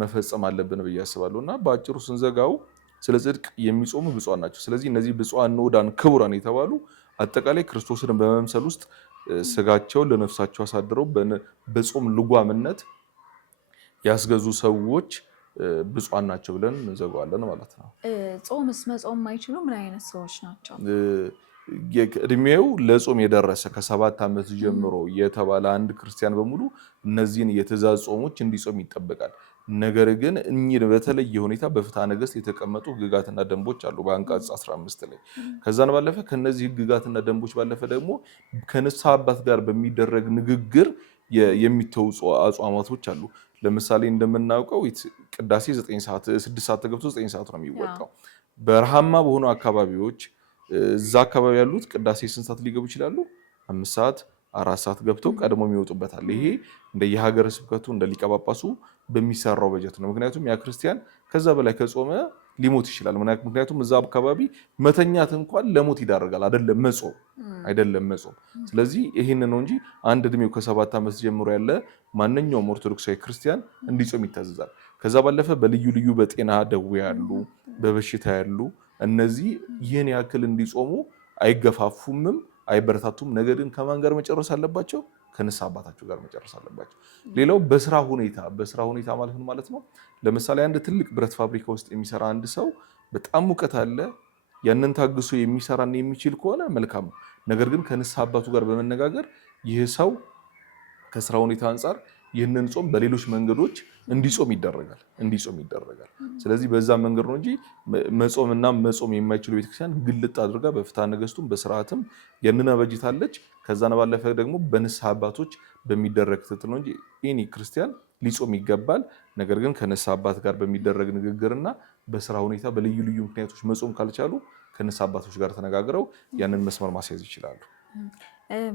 መፈጸም አለብን ብዬ አስባለሁ። እና በአጭሩ ስንዘጋው ስለ ጽድቅ የሚጾሙ ብፁዓን ናቸው። ስለዚህ እነዚህ ብፁዓን ንዑዳን ክቡራን የተባሉ አጠቃላይ ክርስቶስን በመምሰል ውስጥ ስጋቸውን ለነፍሳቸው አሳድረው በጾም ልጓምነት ያስገዙ ሰዎች ብፁዓን ናቸው ብለን እንዘጋዋለን ማለት ነው። ጾምስ መጾም የማይችሉ ምን አይነት ሰዎች ናቸው? እድሜው ለጾም የደረሰ ከ7 ዓመት ጀምሮ የተባለ አንድ ክርስቲያን በሙሉ እነዚህን የትእዛዝ ጾሞች እንዲጾም ይጠበቃል። ነገር ግን እኚህ በተለየ ሁኔታ በፍትሐ ነገሥት የተቀመጡ ሕግጋትና ደንቦች አሉ በአንቀጽ 15 ላይ። ከዛን ባለፈ ከነዚህ ሕግጋትና ደንቦች ባለፈ ደግሞ ከንስሐ አባት ጋር በሚደረግ ንግግር የሚተው አጽዋማቶች አሉ። ለምሳሌ እንደምናውቀው ቅዳሴ 6 ሰዓት ተገብቶ 9 ሰዓት ነው የሚወጣው። በረሃማ በሆኑ አካባቢዎች እዛ አካባቢ ያሉት ቅዳሴ ስንት ሰዓት ሊገቡ ይችላሉ? 5 ሰዓት 4 ሰዓት ገብተው ቀድሞ የሚወጡበታል። ይሄ እንደ የሀገረ ስብከቱ እንደ ሊቀ ጳጳሱ በሚሰራው በጀት ነው። ምክንያቱም ያ ክርስቲያን ከዛ በላይ ከጾመ ሊሞት ይችላል። ምክንያቱም እዛ አካባቢ መተኛት እንኳን ለሞት ይዳርጋል፣ አይደለም መጾም። ስለዚህ ይሄን ነው እንጂ አንድ እድሜው ከ7 ዓመት ጀምሮ ያለ ማንኛውም ኦርቶዶክሳዊ ክርስቲያን እንዲጾም ይታዘዛል። ከዛ ባለፈ በልዩ ልዩ በጤና ደዌ ያሉ በበሽታ ያሉ እነዚህ ይህን ያክል እንዲጾሙ አይገፋፉምም አይበረታቱም። ነገር ግን ከማን ጋር መጨረስ አለባቸው? ከንስሐ አባታቸው ጋር መጨረስ አለባቸው። ሌላው በስራ ሁኔታ ማለት ነው። ለምሳሌ አንድ ትልቅ ብረት ፋብሪካ ውስጥ የሚሰራ አንድ ሰው በጣም ሙቀት አለ፣ ያንን ታግሶ የሚሰራና የሚችል ከሆነ መልካም ነው። ነገር ግን ከንስሐ አባቱ ጋር በመነጋገር ይህ ሰው ከስራ ሁኔታ አንጻር ይህንን ጾም በሌሎች መንገዶች እንዲጾም ይደረጋል። ስለዚህ በዛ መንገድ ነው እንጂ መጾም የማይችሉ ቤተክርስቲያን ግልጥ አድርጋ በፍትሐ ነገሥቱም በስርዓትም ያንን አበጅታለች። ከዛን ባለፈ ደግሞ በንስሐ አባቶች በሚደረግ ክትትል ነው እንጂ ኤኒ ክርስቲያን ሊጾም ይገባል። ነገር ግን ከንስሐ አባት ጋር በሚደረግ ንግግርና በስራ ሁኔታ በልዩ ልዩ ምክንያቶች መጾም ካልቻሉ ከንስሐ አባቶች ጋር ተነጋግረው ያንን መስመር ማስያዝ ይችላሉ።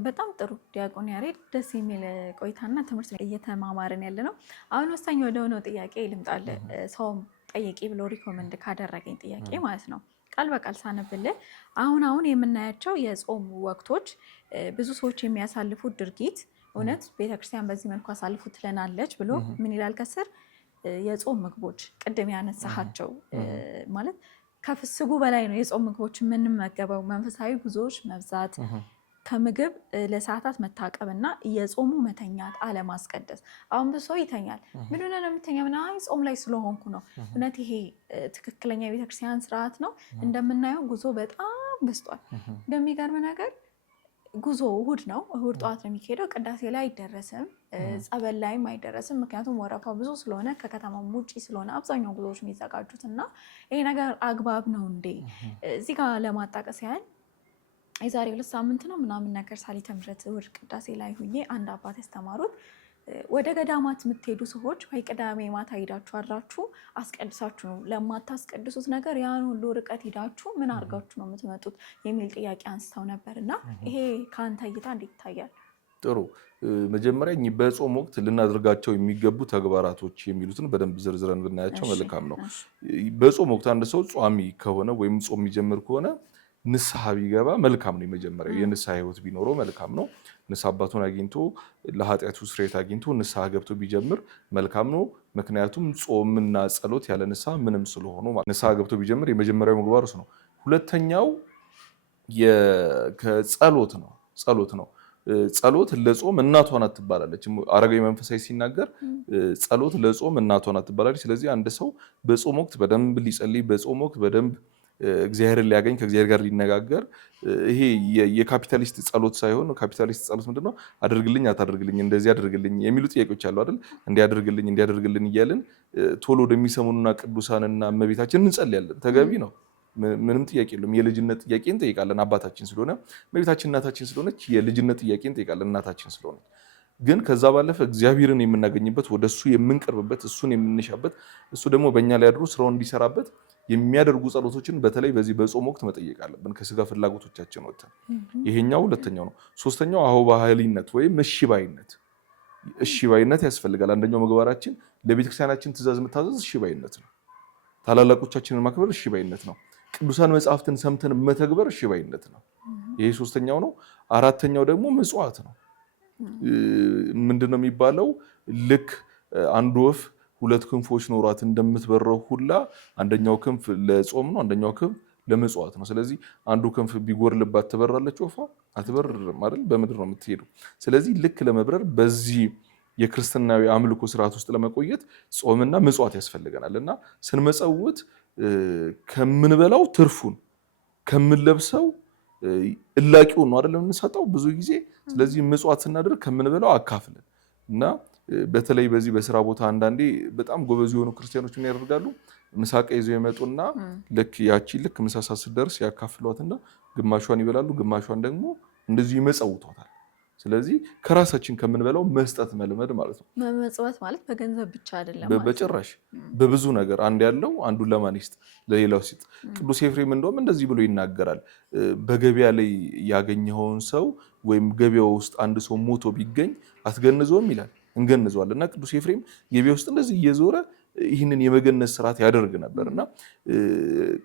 በጣም ጥሩ ዲያቆን ያሬድ፣ ደስ የሚል ቆይታና ትምህርት እየተማማርን ያለ ነው። አሁን ወሳኝ ወደ ሆነው ጥያቄ ልምጣለ። ሰውም ጠይቂ ብሎ ሪኮመንድ ካደረገኝ ጥያቄ ማለት ነው ቃል በቃል ሳነብልህ አሁን የምናያቸው የጾም ወቅቶች ብዙ ሰዎች የሚያሳልፉት ድርጊት እውነት ቤተክርስቲያን በዚህ መልኩ አሳልፉ ትለናለች ብሎ ምን ይላል ከስር የጾም ምግቦች ቅድም ያነሳሃቸው ማለት ከፍስጉ በላይ ነው የጾም ምግቦች የምንመገበው። መንፈሳዊ ጉዞዎች መብዛት፣ ከምግብ ለሰዓታት መታቀብና የጾሙ መተኛት አለማስቀደስ። አሁን ብዙ ሰው ይተኛል። ምን ሆነ ነው የምተኛ? ምናምን ጾም ላይ ስለሆንኩ ነው። እውነት ይሄ ትክክለኛ የቤተክርስቲያን ስርዓት ነው? እንደምናየው ጉዞ በጣም በዝቷል። እንደሚገርም ነገር ጉዞ እሁድ ነው። እሁድ ጠዋት ነው የሚካሄደው። ቅዳሴ ላይ አይደረስም፣ ጸበል ላይም አይደረስም። ምክንያቱም ወረፋ ብዙ ስለሆነ ከከተማም ውጭ ስለሆነ አብዛኛው ጉዞዎች የሚዘጋጁት እና ይሄ ነገር አግባብ ነው እንዴ? እዚህ ጋር ለማጣቀስ ያህል የዛሬ 2 ሳምንት ነው ምናምን ነገር ሳሊተ ምሕረት እሑድ ቅዳሴ ላይ ሁኜ አንድ አባት ያስተማሩት ወደ ገዳማት የምትሄዱ ሰዎች ወይ ቅዳሜ ማታ ሄዳችሁ አድራችሁ አስቀድሳችሁ ነው፣ ለማታስቀድሱት ነገር ያን ሁሉ ርቀት ሄዳችሁ ምን አድርጋችሁ ነው የምትመጡት የሚል ጥያቄ አንስተው ነበር እና ይሄ ከአንተ እይታ እንዴት ይታያል? ጥሩ። መጀመሪያ በጾም ወቅት ልናደርጋቸው የሚገቡ ተግባራቶች የሚሉትን በደንብ ዝርዝረን ብናያቸው መልካም ነው። በጾም ወቅት አንድ ሰው ጿሚ ከሆነ ወይም ጾም የሚጀምር ከሆነ ንስሐ ቢገባ መልካም ነው። የመጀመሪያው የንስሐ ህይወት ቢኖረው መልካም ነው። ንስሐ አባቱን አግኝቶ ለኃጢአቱ ስርየት አግኝቶ ንስሐ ገብቶ ቢጀምር መልካም ነው። ምክንያቱም ጾምና ጸሎት ያለ ንስሐ ምንም ስለሆኑ ንስሐ ገብቶ ቢጀምር የመጀመሪያው ምግባር እሱ ነው። ሁለተኛው ጸሎት ነው። ጸሎት ለጾም እናቷ ናት ትባላለች። አረጋዊ መንፈሳዊ ሲናገር ጸሎት ለጾም እናቷ ናት ትባላለች። ስለዚህ አንድ ሰው በጾም ወቅት በደንብ ሊጸልይ፣ በጾም ወቅት በደንብ እግዚአብሔርን ሊያገኝ፣ ከእግዚአብሔር ጋር ሊነጋገር። ይሄ የካፒታሊስት ጸሎት ሳይሆን ካፒታሊስት ጸሎት ምንድነው? አድርግልኝ፣ አታድርግልኝ፣ እንደዚህ አድርግልኝ የሚሉ ጥያቄዎች አሉ አይደል? እንዲያደርግልኝ እያልን ቶሎ ወደሚሰሙንና ቅዱሳንና እመቤታችን እንጸልያለን። ተገቢ ነው፣ ምንም ጥያቄ የለውም። የልጅነት ጥያቄ እንጠይቃለን፣ አባታችን ስለሆነ። እመቤታችን እናታችን ስለሆነች የልጅነት ጥያቄ እንጠይቃለን፣ እናታችን ስለሆነች። ግን ከዛ ባለፈ እግዚአብሔርን የምናገኝበት፣ ወደሱ የምንቀርብበት፣ እሱን የምንሻበት፣ እሱ ደግሞ በእኛ ላይ አድሮ ስራውን እንዲሰራበት የሚያደርጉ ጸሎቶችን በተለይ በዚህ በጾም ወቅት መጠየቅ አለብን፣ ከስጋ ፍላጎቶቻችን ወጥተን። ይሄኛው ሁለተኛው ነው። ሶስተኛው አሁባህሊነት ወይም እሺ ባይነት ያስፈልጋል። አንደኛው ምግባራችን ለቤተክርስቲያናችን ትእዛዝ መታዘዝ እሺ ባይነት ነው። ታላላቆቻችንን ማክበር እሺ ባይነት ነው። ቅዱሳን መጽሐፍትን ሰምተን መተግበር እሺ ባይነት ነው። ይሄ ሶስተኛው ነው። አራተኛው ደግሞ ምጽዋት ነው። ምንድነው የሚባለው? ልክ አንድ ወፍ 2 ክንፎች ኖሯት እንደምትበረው ሁላ አንደኛው ክንፍ ለጾም ነው፣ አንደኛው ክንፍ ለምጽዋት ነው። ስለዚህ አንዱ ክንፍ ቢጎርልባት ትበራለች ወፏ? አትበርርም አይደል? በምድር ነው የምትሄደው። ስለዚህ ልክ ለመብረር በዚህ የክርስትናዊ አምልኮ ስርዓት ውስጥ ለመቆየት ጾምና ምጽዋት ያስፈልገናል እና ስንመጸውት ከምንበላው ትርፉን ከምንለብሰው እላቂውን ነው አይደለም የምንሰጠው ብዙ ጊዜ። ስለዚህ ምጽዋት ስናደርግ ከምንበላው አካፍለን እና በተለይ በዚህ በስራ ቦታ አንዳንዴ በጣም ጎበዝ የሆኑ ክርስቲያኖች ምን ያደርጋሉ? ምሳቃ ይዘው ይመጡና ልክ ምሳ ሰዓት ስትደርስ ያካፍሏትና ግማሿን ይበላሉ፣ ግማሿን ደግሞ እንደዚሁ ይመጸውቷታል። ስለዚህ ከራሳችን ከምንበላው መስጠት መልመድ ማለት ነው። መመጽወት ማለት በገንዘብ ብቻ አይደለም፣ በጭራሽ በብዙ ነገር። አንድ ያለው አንዱን ለማን ይስጥ? ለሌላው ሲጥ። ቅዱስ ኤፍሬም እንደውም እንደዚህ ብሎ ይናገራል። በገበያ ላይ ያገኘኸውን ሰው ወይም ገበያው ውስጥ አንድ ሰው ሞቶ ቢገኝ አትገንዘውም ይላል። እንገንዘዋል። እና ቅዱስ ኤፍሬም ገበያ ውስጥ እንደዚህ እየዞረ ይህንን የመገነዝ ስርዓት ያደርግ ነበር እና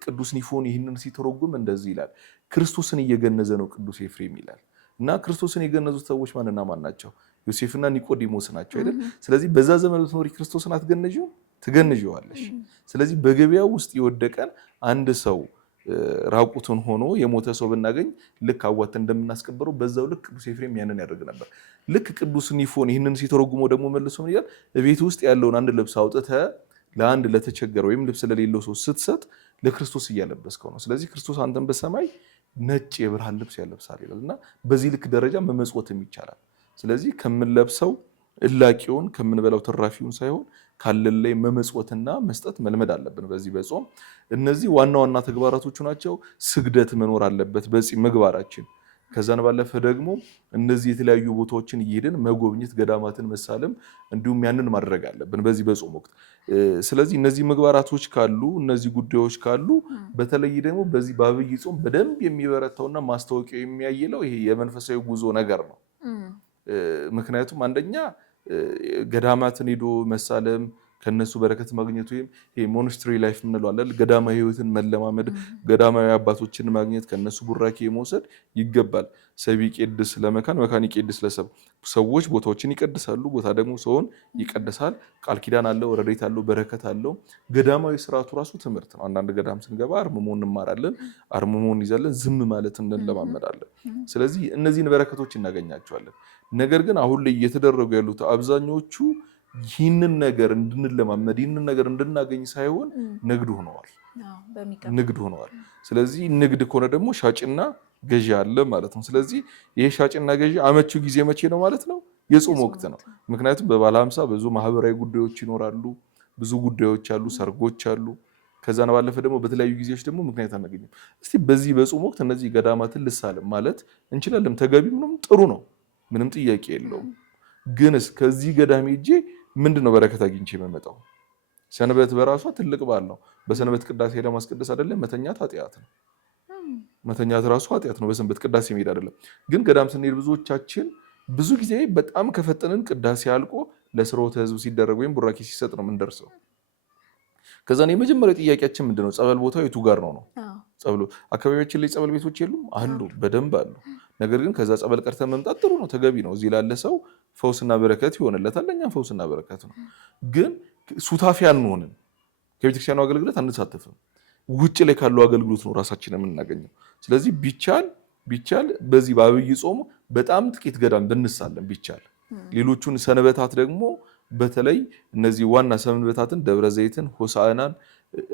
ቅዱስ ኒፎን ይህንን ሲተረጉም እንደዚህ ይላል። ክርስቶስን እየገነዘ ነው ቅዱስ ኤፍሬም ይላል። እና ክርስቶስን የገነዙት ሰዎች ማንና ማን ናቸው? ዮሴፍና ኒቆዲሞስ ናቸው አይደል? ስለዚህ በዛ ዘመን ብትኖሪ ክርስቶስን አትገነዢው? ትገነዢዋለሽ። ስለዚህ በገበያው ውስጥ የወደቀን አንድ ሰው ራቁቱን ሆኖ የሞተ ሰው ብናገኝ ልክ አዋተን እንደምናስቀበረው በዛው ልክ ቅዱስ ኤፍሬም ያንን ያደርግ ነበር። ልክ ቅዱስ ኒፎን ይህንን ሲተረጉመው ደግሞ መልሶ ምን ይላል? ቤት ውስጥ ያለውን አንድ ልብስ አውጥተህ ለአንድ ለተቸገረ ወይም ልብስ ለሌለው ሰው ስትሰጥ ለክርስቶስ እያለበስከው ነው። ስለዚህ ክርስቶስ አንተን በሰማይ ነጭ የብርሃን ልብስ ያለብሳል ይላል እና በዚህ ልክ ደረጃ መመጽወትም ይቻላል። ስለዚህ ከምንለብሰው እላቂውን ከምንበላው ትራፊውን ሳይሆን ካለን ላይ መመጽወትና መስጠት መልመድ አለብን በዚህ በጾም። እነዚህ ዋና ዋና ተግባራቶቹ ናቸው። ስግደት መኖር አለበት በዚህ ምግባራችን። ከዛን ባለፈ ደግሞ እነዚህ የተለያዩ ቦታዎችን እየሄድን መጎብኘት፣ ገዳማትን መሳለም እንዲሁም ያንን ማድረግ አለብን በዚህ በጾም ወቅት። ስለዚህ እነዚህ ምግባራቶች ካሉ እነዚህ ጉዳዮች ካሉ በተለይ ደግሞ በዚህ በአብይ ጾም በደንብ የሚበረታውና ማስታወቂያው የሚያይለው ይሄ የመንፈሳዊ ጉዞ ነገር ነው። ምክንያቱም አንደኛ ገዳማትን ሄዶ መሳለም ከነሱ በረከት ማግኘት ወይም ይሄ ሞናስትሪ ላይፍ ምንለው አለ ገዳማዊ ህይወትን መለማመድ ገዳማዊ አባቶችን ማግኘት ከነሱ ቡራኬ መውሰድ ይገባል። ሰብ ይቄድስ ለመካን መካን ይቄድስ ለሰብ። ሰዎች ቦታዎችን ይቀድሳሉ፣ ቦታ ደግሞ ሰውን ይቀድሳል። ቃል ኪዳን አለው፣ ረድኤት አለው፣ በረከት አለው። ገዳማዊ ስርዓቱ ራሱ ትምህርት ነው። አንዳንድ ገዳም ስንገባ አርምሞ እንማራለን፣ አርምሞ እንይዛለን፣ ዝም ማለት እንለማመዳለን። ስለዚህ እነዚህን በረከቶች እናገኛቸዋለን። ነገር ግን አሁን ላይ እየተደረጉ ያሉት አብዛኞቹ ይህንን ነገር እንድንለማመድ ይህንን ነገር እንድናገኝ ሳይሆን ንግድ ሆነዋል። ስለዚህ ንግድ ከሆነ ደግሞ ሻጭና ገዢ አለ ማለት ነው። ስለዚህ ይሄ ሻጭና ገዢ አመቺው ጊዜ መቼ ነው ማለት ነው? የጾም ወቅት ነው። ምክንያቱም በባለ 50 ብዙ ማህበራዊ ጉዳዮች ይኖራሉ፣ ብዙ ጉዳዮች አሉ፣ ሰርጎች አሉ። ከዛና ባለፈ ደግሞ በተለያዩ ጊዜዎች ደግሞ ምክንያት አናገኝም። እስቲ በዚህ በጾም ወቅት እነዚህ ገዳማትን ልሳለም ማለት እንችላለን። ተገቢ ምንም ጥሩ ነው፣ ምንም ጥያቄ የለውም። ግንስ ከዚህ ገዳም ሄጄ ምንድነው በረከት አግኝቼ የምመጣው? ሰንበት በራሷ ትልቅ በዓል ነው። በሰንበት ቅዳሴ ሄዳ ማስቀደስ አይደለም፣ መተኛት ኃጢአት ነው። መተኛት ራሱ ኃጢአት ነው፣ በሰንበት ቅዳሴ መሄድ አይደለም። ግን ገዳም ስንሄድ ብዙዎቻችን ብዙ ጊዜ በጣም ከፈጠንን ቅዳሴ አልቆ ለስርዓተ ሕዝብ ሲደረግ ወይም ቡራኬ ሲሰጥ ነው የምንደርሰው። ከዛ ነው የመጀመሪያው ጥያቄያችን ምንድነው? ጸበል ቦታው የቱ ጋር ነው? ጸበሉ አካባቢያችን ላይ ጸበል ቤቶች የሉም? አሉ፣ በደንብ አሉ። ነገር ግን ከዛ ጸበል ቀርተን መምጣት ጥሩ ነው፣ ተገቢ ነው። እዚህ ላለ ሰው ፈውስና በረከት ይሆንለታል፣ ለእኛም ፈውስና በረከት ነው። ግን ሱታፊ አንሆንም፣ ከቤተክርስቲያኑ አገልግሎት አንሳተፍም። ውጭ ላይ ካለው አገልግሎት ነው ራሳችን የምናገኘው። ስለዚህ ቢቻል በዚህ በአብይ ጾም በጣም ጥቂት ገዳም ብንሳለን ቢቻል፣ ሌሎቹን ሰንበታት ደግሞ በተለይ እነዚህ ዋና ሰንበታትን ደብረ ዘይትን፣ ሆሳዕናን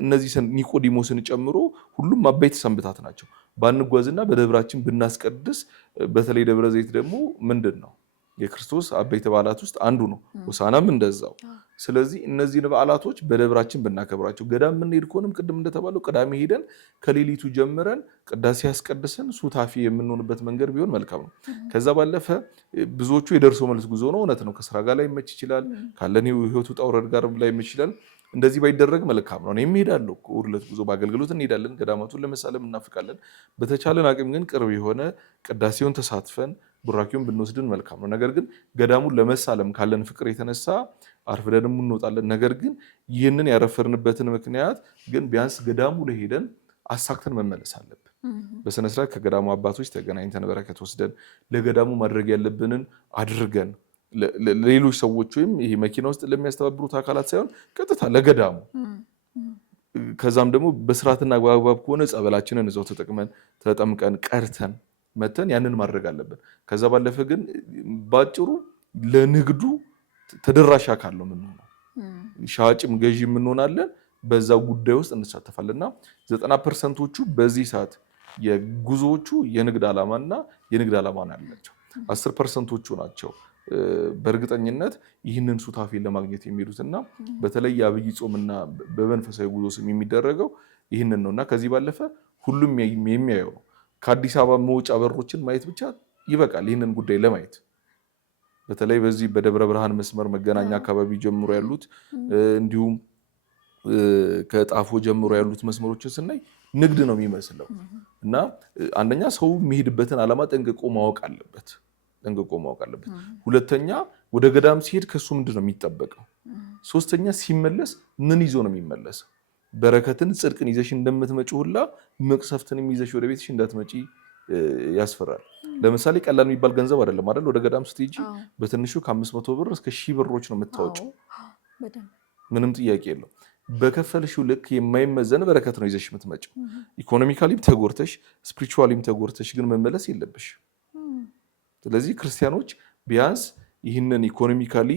እነዚህ ኒቆዲሞስን ጨምሮ ሁሉም አበይት ሰንበታት ናቸው። ባንጓዝና በደብራችን ብናስቀድስ፣ በተለይ ደብረ ዘይት ደግሞ ምንድን ነው የክርስቶስ አበይት በዓላት ውስጥ አንዱ ነው። ሆሳዕናም እንደዛው። ስለዚህ እነዚህን በዓላቶች በደብራችን ብናከብራቸው፣ ገዳም የምንሄድ ከሆነም ቅድም እንደተባለው ቅዳሜ ሄደን ከሌሊቱ ጀምረን ቅዳሴ ያስቀድሰን ሱታፊ የምንሆንበት መንገድ ቢሆን መልካም ነው። ከዛ ባለፈ ብዙዎቹ የደርሶ መልስ ጉዞ ነው። እውነት ነው፣ ከስራ ጋር ላይ ይመች ይችላል፣ ካለን ህይወት ውጣ ውረድ ጋር ላይ ይመች ይችላል። እንደዚህ ባይደረግ መልካም ነው። እኔም እሄዳለሁ እኮ ዕለት ጉዞ በአገልግሎት እንሄዳለን፣ ገዳማቱን ለመሳለም እናፍቃለን። በተቻለን አቅም ግን ቅርብ የሆነ ቅዳሴውን ተሳትፈን ቡራኪውን ብንወስድን መልካም ነው። ነገር ግን ገዳሙን ለመሳለም ካለን ፍቅር የተነሳ አርፍደንም እንወጣለን። ነገር ግን ይህንን ያረፈርንበትን ምክንያት ግን ቢያንስ ገዳሙ ላይ ሄደን አሳክተን መመለስ አለብን። በስነ ስርዓት ከገዳሙ አባቶች ተገናኝተን በረከት ወስደን ለገዳሙ ማድረግ ያለብንን አድርገን ለሌሎች ሰዎች ወይም ይሄ መኪና ውስጥ ለሚያስተባብሩት አካላት ሳይሆን ቀጥታ ለገዳሙ። ከዛም ደግሞ በስርዓትና በአግባብ ከሆነ ጸበላችንን እዛው ተጠቅመን ተጠምቀን ቀርተን መተን ያንን ማድረግ አለብን። ከዛ ባለፈ ግን ባጭሩ ለንግዱ ተደራሽ አካል ነው የምንሆነው። ሻጭም ገዢ የምንሆናለን፣ በዛ ጉዳይ ውስጥ እንሳተፋለንና 90%ዎቹ በዚህ ሰዓት የጉዞዎቹ የንግድ ዓላማና የንግድ ዓላማ ነው ያላቸው። 10%ዎቹ ናቸው በእርግጠኝነት ይህንን ሱታፌ ለማግኘት የሚሄዱትና በተለይ የአብይ ጾምና በመንፈሳዊ ጉዞ ስም የሚደረገው ይህንን ነውና ከዚህ ባለፈ ሁሉም የሚያየው ነው። ከአዲስ አበባ መውጫ በሮችን ማየት ብቻ ይበቃል ይህንን ጉዳይ ለማየት። በተለይ በዚህ በደብረ ብርሃን መስመር መገናኛ አካባቢ ጀምሮ ያሉት እንዲሁም ከጣፎ ጀምሮ ያሉት መስመሮችን ስናይ ንግድ ነው የሚመስለው እና አንደኛ ሰው የሚሄድበትን ዓላማ ጠንቅቆ ማወቅ አለበት። ሁለተኛ ወደ ገዳም ሲሄድ ከሱ ምንድን ነው የሚጠበቀው? ሶስተኛ ሲመለስ ምን ይዞ ነው የሚመለሰው? በረከትን ጽድቅን ይዘሽ እንደምትመጪ ሁላ መቅሰፍትንም ይዘሽ ወደ ቤትሽ እንዳትመጪ ያስፈራል። ለምሳሌ ቀላል የሚባል ገንዘብ አይደለም አይደል? ወደ ገዳም ስትሄጂ በትንሹ ከ500 ብር እስከ 1000 ብሮች ነው የምታወጪው። ምንም ጥያቄ የለው። በከፈልሽው ልክ የማይመዘን በረከት ነው ይዘሽ የምትመጪው። ኢኮኖሚካሊም ተጎርተሽ ስፒሪቹዋሊም ተጎርተሽ ግን መመለስ የለብሽ። ስለዚህ ክርስቲያኖች ቢያንስ ይህንን ኢኮኖሚካሊ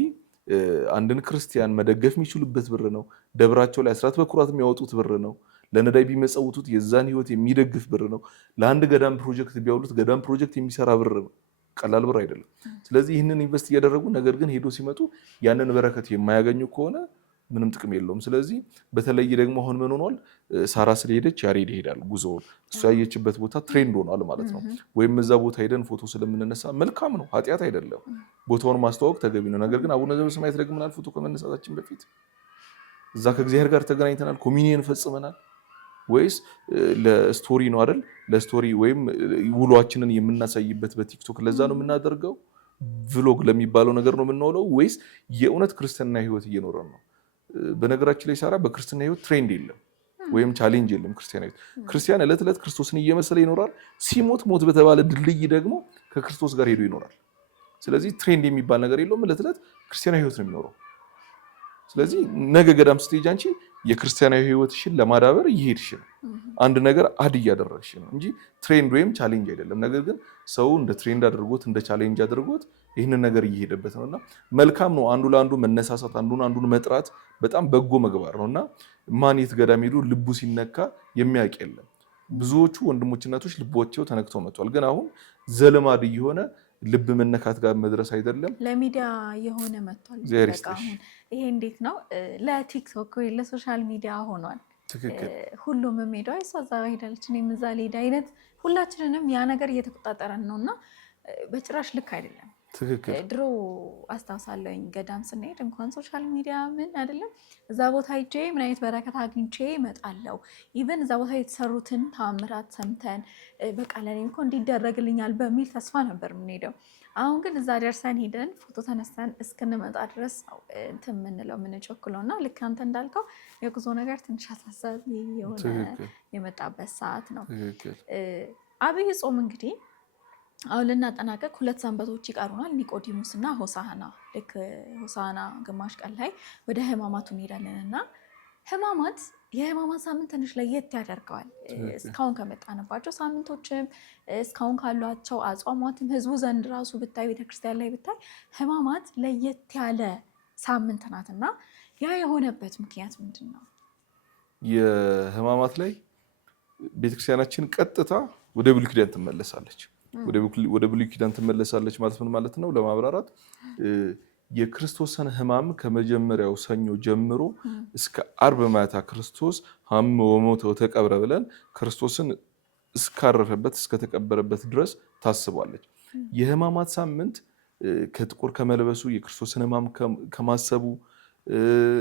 አንድን ክርስቲያን መደገፍ የሚችሉበት ብር ነው። ደብራቸው ላይ አስራት በኩራት የሚያወጡት ብር ነው። ለነዳይ ቢመጸውቱት የዛን ህይወት የሚደግፍ ብር ነው። ለአንድ ገዳም ፕሮጀክት ቢያውሉት ገዳም ፕሮጀክት የሚሰራ ብር ነው። ቀላል ብር አይደለም። ስለዚህ ይህንን ኢንቨስት እያደረጉ ነገር ግን ሄዶ ሲመጡ ያንን በረከት የማያገኙ ከሆነ ምንም ጥቅም የለውም። ስለዚህ በተለይ ደግሞ አሁን ምን ሆኗል? ሳራ ስለሄደች ያሬድ ይሄዳል ጉዞውን። እሱ ያየችበት ቦታ ትሬንድ ሆኗል ማለት ነው። ወይም እዛ ቦታ ሄደን ፎቶ ስለምንነሳ መልካም ነው፣ ኃጢአት አይደለም። ቦታውን ማስተዋወቅ ተገቢ ነው። ነገር ግን አቡነ ዘበሰማያት ደግመናል። ፎቶ ከመነሳታችን በፊት እዛ ከእግዚአብሔር ጋር ተገናኝተናል፣ ኮሚኒየን ፈጽመናል ወይስ ለስቶሪ ነው አይደል? ለስቶሪ ወይም ውሏችንን የምናሳይበት በቲክቶክ ለዛ ነው የምናደርገው? ቭሎግ ለሚባለው ነገር ነው የምንውለው ወይስ የእውነት ክርስትና ህይወት እየኖረን ነው? በነገራችን ላይ ሳራ በክርስትና ህይወት ትሬንድ የለም ወይም ቻሌንጅ የለም። ክርስቲያን ዕለት ዕለት ክርስቶስን እየመሰለ ይኖራል። ሲሞት ሞት በተባለ ድልድይ ደግሞ ከክርስቶስ ጋር ሄዶ ይኖራል። ስለዚህ ትሬንድ የሚባል ነገር የለውም። ዕለት ዕለት ክርስቲያናዊ ህይወት ነው የሚኖረው። ስለዚህ ነገ ገዳም ስትሄጂ አንቺ የክርስቲያናዊ ህይወትሽን ለማዳበር እየሄድሽ ነው። አንድ ነገር አድ እያደረግሽ ነው እንጂ ትሬንድ ወይም ቻሌንጅ አይደለም። ነገር ግን ሰው እንደ ትሬንድ አድርጎት እንደ ቻሌንጅ አድርጎት ይህንን ነገር እየሄደበት ነውና መልካም ነው። አንዱ ለአንዱ መነሳሳት፣ አንዱን መጥራት በጣም በጎ ምግባር ነውና ማን የት ገዳም ሄዱ ልቡ ሲነካ የሚያውቅ የለም። ብዙዎቹ ወንድሞች እናቶች ልቦቸው ተነክተው መጥቷል። ግን አሁን ዘለማድ እየሆነ ልብ መነካት ጋር መድረስ አይደለም ለሚዲያ የሆነ መጥቷል። ይሄ እንዴት ነው? ለቲክቶክ ወይ ለሶሻል ሚዲያ ሆኗል። ትክክል። ሁሉም ሄደው እዛ ሄዳለች እኔም እዛ ልሄድ አይነት ሁላችንንም ያ ነገር እየተቆጣጠረን ነውና በጭራሽ ልክ አይደለም። ትክክል። ድሮ አስታውሳለሁኝ ገዳም ስንሄድ እንኳን ሶሻል ሚዲያ ምን አይደለም እዛ ቦታ ሄጄ ምን አይነት በረከት አግኝቼ እመጣለሁ። ኢቨን እዛ ቦታ የተሰሩትን ታምራት ሰምተን በቃ ለእኔም እኮ እንዲደረግልኛል በሚል ተስፋ ነበር የምንሄደው። አሁን ግን እዛ ደርሰን ሄደን ፎቶ ተነስተን እስክንመጣ ድረስ ነው እንትን የምንለው የምንቸኩለው እና ልክ አንተ እንዳልከው የጉዞ ነገር ትንሽ አሳሳቢ የሆነ የመጣበት ሰዓት ነው። አብይ ጾም እንግዲህ አሁን ልናጠናቀቅ 2 ሰንበቶች ይቀሩናል። ኒቆዲሞስ እና ሆሳዕና። ልክ ሆሳዕና ግማሽ ቀን ላይ ወደ ህማማቱ እንሄዳለን እና የህማማት ሳምንት ትንሽ ለየት ያደርገዋል። እስካሁን ከመጣንባቸው ሳምንቶችም እስካሁን ካሏቸው አጽዋማትም ህዝቡ ዘንድ ራሱ ብታይ ቤተክርስቲያን ላይ ብታይ ህማማት ለየት ያለ ሳምንት ናት እና ያ የሆነበት ምክንያት ምንድን ነው? የህማማት ላይ ቤተክርስቲያናችን ቀጥታ ወደ ብሉይ ኪዳን ትመለሳለች። ወደ ብሉይ ኪዳን ትመለሳለች ማለት ምን ማለት ነው? ለማብራራት የክርስቶስን ህማም ከመጀመሪያው ሰኞ ጀምሮ እስከ አርብ ማታ ክርስቶስ ሀመ ወሞተ ወተቀብረ ብለን ክርስቶስን እስካረፈበት እስከተቀበረበት ድረስ ታስባለች። የህማማት ሳምንት ከጥቁር ከመልበሱ የክርስቶስን ህማም ከማሰቡ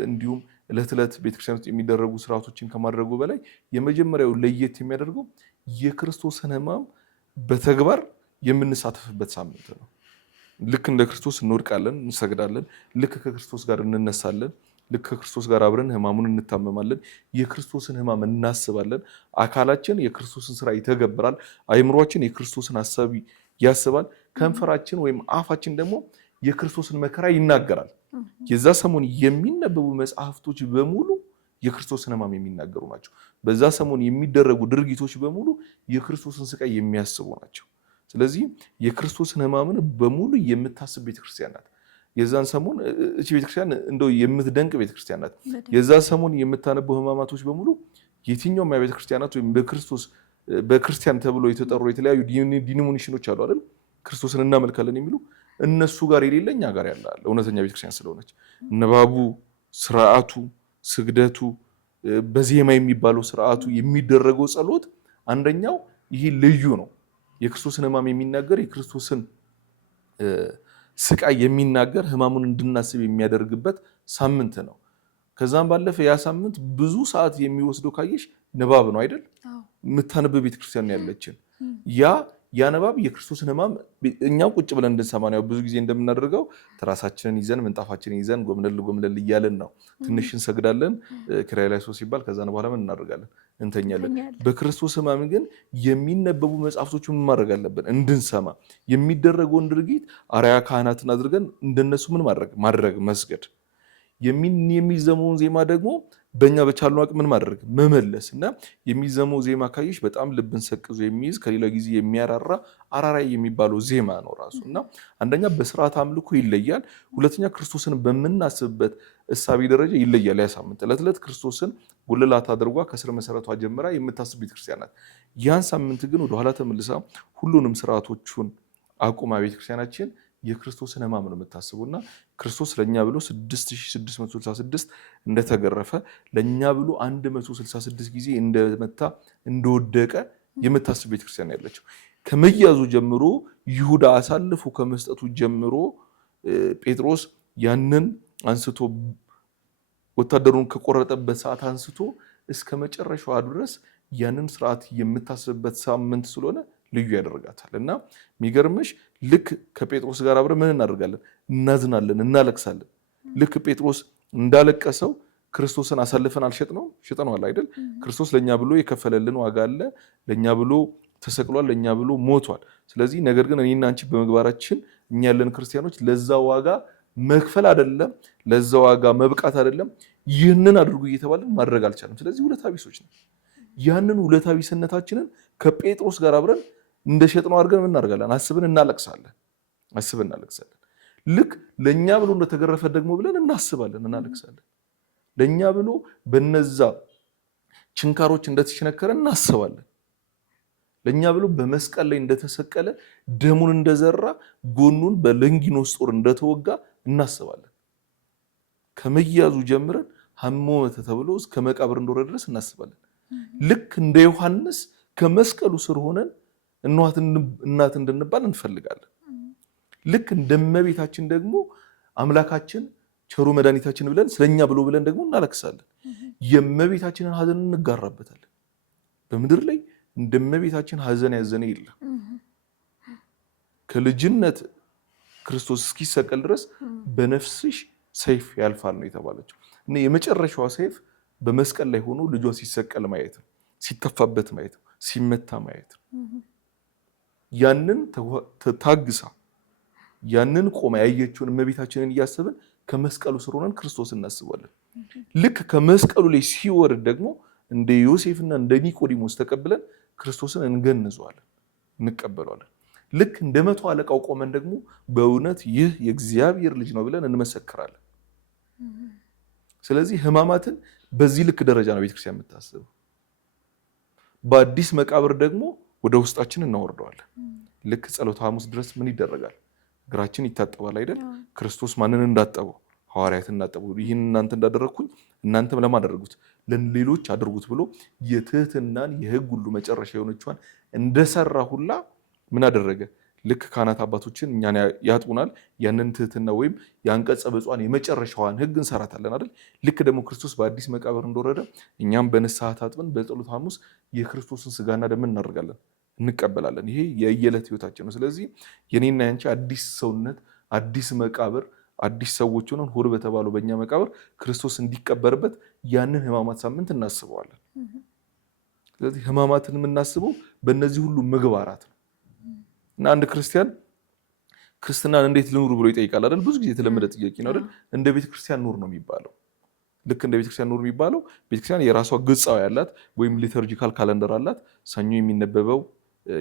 እንዲሁም ዕለት ዕለት ቤተክርስቲያን ውስጥ የሚደረጉ ስርዓቶችን ከማድረጉ በላይ የመጀመሪያው ለየት የሚያደርገው የክርስቶስን ህማም በተግባር የምንሳተፍበት ሳምንት ነው። ልክ እንደ ክርስቶስ እንወድቃለን፣ እንሰግዳለን። ልክ ከክርስቶስ ጋር እንነሳለን። ልክ ከክርስቶስ ጋር አብረን ህማሙን እንታመማለን። የክርስቶስን ህማም እናስባለን። አካላችን የክርስቶስን ስራ ይተገብራል። አይምሯችን የክርስቶስን ሐሳብ ያስባል። ከንፈራችን ወይም አፋችን ደግሞ የክርስቶስን መከራ ይናገራል። የዛ ሰሞን የሚነበቡ መጽሐፍቶች በሙሉ የክርስቶስን ህማም የሚናገሩ ናቸው። በዛ ሰሞን የሚደረጉ ድርጊቶች በሙሉ የክርስቶስን ስቃይ የሚያስቡ ናቸው። ስለዚህ የክርስቶስን ህማምን በሙሉ የምታስብ ቤተክርስቲያን ናት። የዛን ሰሞን እቺ ቤተክርስቲያን እንደው የምትደንቅ ቤተክርስቲያን ናት። የዛ ሰሞን የምታነበው ህማማቶች በሙሉ የትኛውም ቤተክርስቲያናት ወይም በክርስቲያን ተብሎ የተጠሩ የተለያዩ ዲኖሚኔሽኖች አሉ አይደል? ክርስቶስን እናመልካለን የሚሉ እነሱ ጋር የሌለ እኛ ጋር ያለ እውነተኛ ቤተክርስቲያን ስለሆነች ንባቡ፣ ስርዓቱ፣ ስግደቱ፣ በዜማ የሚባለው ስርዓቱ፣ የሚደረገው ጸሎት አንደኛው ይሄ ልዩ ነው። የክርስቶስን ህማም የሚናገር የክርስቶስን ስቃይ የሚናገር ህማሙን እንድናስብ የሚያደርግበት ሳምንት ነው። ከዛም ባለፈ ያ ሳምንት ብዙ ሰዓት የሚወስደው ካየሽ ንባብ ነው አይደል? የምታነብ ቤተክርስቲያን ያለችን ያ ንባብ የክርስቶስን ህማም እኛም ቁጭ ብለን እንድንሰማ ነው። ብዙ ጊዜ እንደምናደርገው ትራሳችንን ይዘን ምንጣፋችንን ይዘን ጎምለል እያለን ነው። ትንሽ እንሰግዳለን ኪርያ ላይሶን ሲባል ከዛን በኋላ ምን እናደርጋለን? እንተኛለን። በክርስቶስ ህማም ግን የሚነበቡ መጽሐፍቶችን ምን ማድረግ አለብን? እንድንሰማ። የሚደረገውን ድርጊት አርአያ ካህናትን አድርገን እንደነሱ ምን ማድረግ መስገድ። የሚዘመውን ዜማ ደግሞ በእኛ በቻልነው አቅም ምን ማድረግ መመለስ እና የሚዘመው ዜማ ካየሽ በጣም ልብን ሰቅዞ የሚይዝ ከሌላ ጊዜ የሚያራራ አራራይ የሚባለው ዜማ ነው ራሱ እና አንደኛ በስርዓት አምልኮ ይለያል። ሁለተኛ ክርስቶስን በምናስብበት እሳቤ ደረጃ ይለያል። ያ ሳምንት ዕለት ዕለት ክርስቶስን ጉልላት አድርጓ ከስር መሰረቷ ጀምራ የምታስብ ቤተክርስቲያን ናት። ያን ሳምንት ግን ወደኋላ ተመልሳ ሁሉንም ስርዓቶቹን አቁማ ቤተክርስቲያናችን የክርስቶስን ሕማም ነው የምታስቡና ክርስቶስ ለኛ ብሎ 6666 እንደተገረፈ ለኛ ብሎ 166 ጊዜ እንደመታ እንደወደቀ የምታስብ ቤተክርስቲያን ያለችው ከመያዙ ጀምሮ ይሁዳ አሳልፎ ከመስጠቱ ጀምሮ ጴጥሮስ ያንን አንስቶ ወታደሩን ከቆረጠበት ሰዓት አንስቶ እስከ መጨረሻው ድረስ ያንን ስርዓት የምታስብበት ሳምንት ስለሆነ ልዩ ያደርጋታል እና የሚገርምሽ ልክ ከጴጥሮስ ጋር አብረን ምን እናደርጋለን? እናዝናለን፣ እናለቅሳለን። ልክ ጴጥሮስ እንዳለቀሰው ክርስቶስን አሳልፈን አልሸጥነውም? ሽጠነዋል አይደል? ክርስቶስ ለኛ ብሎ የከፈለልን ዋጋ አለ። ለኛ ብሎ ተሰቅሏል፣ ለኛ ብሎ ሞቷል። ስለዚህ ነገር ግን እኔና አንቺ በመግባራችን እኛ ያለን ክርስቲያኖች ለዛ ዋጋ መክፈል አይደለም፣ ለዛ ዋጋ መብቃት አይደለም፣ ይህንን አድርጉ እየተባለን ማድረግ አልቻለም። ስለዚህ ውለታ ቢሶች ነው። ያንን ውለታ ቢስነታችንን ከጴጥሮስ ጋር አብረን እንደሸጥነው አድርገን ምን እናደርጋለን? አስበን እናለቅሳለን። ልክ ለኛ ብሎ እንደተገረፈ ደግሞ ብለን እናስባለን፣ እናለቅሳለን። ለኛ ብሎ በነዛ ችንካሮች እንደተቸነከረ እናስባለን። ለኛ ብሎ በመስቀል ላይ እንደተሰቀለ ደሙን እንደዘራ ጎኑን በለንጊኖስ ጦር እንደተወጋ እናስባለን። ከመያዙ ጀምረን ሐሞተ ተብሎ እስከ መቃብር እንደወረደ ድረስ እናስባለን። ልክ እንደ ዮሐንስ ከመስቀሉ ስር ሆነን እናት እንድንባል እንፈልጋለን። ልክ እንደ እመቤታችን ደግሞ አምላካችን ቸሩ መድኃኒታችን ብለን ስለኛ ብሎ ብለን ደግሞ እናለቅሳለን። የእመቤታችንን ሐዘን እንጋራበታለን። በምድር ላይ እንደ እመቤታችን ሐዘን ያዘነ የለም። ከልጅነት ክርስቶስ እስኪሰቀል ድረስ በነፍስሽ ሰይፍ ያልፋል ነው የተባለችው እና የመጨረሻዋ ሰይፍ በመስቀል ላይ ሆኖ ልጇ ሲሰቀል ማየት ነው፣ ሲተፋበት ማየት ነው፣ ሲመታ ማየት ነው። ያንን ታግሳ ያንን ቆማ ያየችውን እመቤታችንን እያሰብን ከመስቀሉ ስር ሆነን ክርስቶስ እናስባለን። ልክ ከመስቀሉ ላይ ሲወርድ ደግሞ እንደ ዮሴፍና እንደ ኒቆዲሞስ ተቀብለን ክርስቶስን እንገንዘዋለን፣ እንቀበለዋለን። ልክ እንደ መቶ አለቃው ቆመን ደግሞ በእውነት ይህ የእግዚአብሔር ልጅ ነው ብለን እንመሰክራለን። ስለዚህ ሕማማትን በዚህ ልክ ደረጃ ነው ቤተክርስቲያን የምታስበው። በአዲስ መቃብር ደግሞ ወደ ውስጣችን እናወርደዋለን። ልክ ጸሎተ ሐሙስ ድረስ ምን ይደረጋል? እግራችን ይታጠባል አይደል? ክርስቶስ ማንን እንዳጠበው? ሐዋርያትን እንዳጠበው። ይህን እናንተ እንዳደረግኩኝ እናንተም ለማደረጉት ለሌሎች አድርጉት ብሎ የትህትናን የሕግ ሁሉ መጨረሻ የሆነችዋን እንደሰራ ሁላ ምን አደረገ? ልክ ካህናት አባቶችን እኛን ያጥቡናል። ያንን ትህትና ወይም የአንቀጸ ብፁዓን የመጨረሻዋን ሕግ እንሰራታለን አይደል? ልክ ደግሞ ክርስቶስ በአዲስ መቃብር እንደወረደ እኛም በንስሐ ታጥበን በጸሎተ ሐሙስ የክርስቶስን ስጋና ደም እናደርጋለን፣ እንቀበላለን። ይሄ የየዕለት ህይወታችን ነው። ስለዚህ የኔና ያንቺ አዲስ ሰውነት፣ አዲስ መቃብር፣ አዲስ ሰዎች ሆነን ሆር በተባለው በእኛ መቃብር ክርስቶስ እንዲቀበርበት ያንን ሕማማት ሳምንት እናስበዋለን። ስለዚህ ሕማማትን የምናስበው በእነዚህ ሁሉ ምግባራት ነው እና አንድ ክርስቲያን ክርስትናን እንዴት ልኑር ብሎ ይጠይቃል አይደል? ብዙ ጊዜ የተለመደ ጥያቄ ነው አይደል? እንደ ቤተክርስቲያን ኑር ነው የሚባለው። ልክ እንደ ቤተክርስቲያን ኑር የሚባለው ቤተክርስቲያን የራሷ ገጻዊ ያላት ወይም ሊተርጂካል ካለንደር አላት። ሰኞ የሚነበበው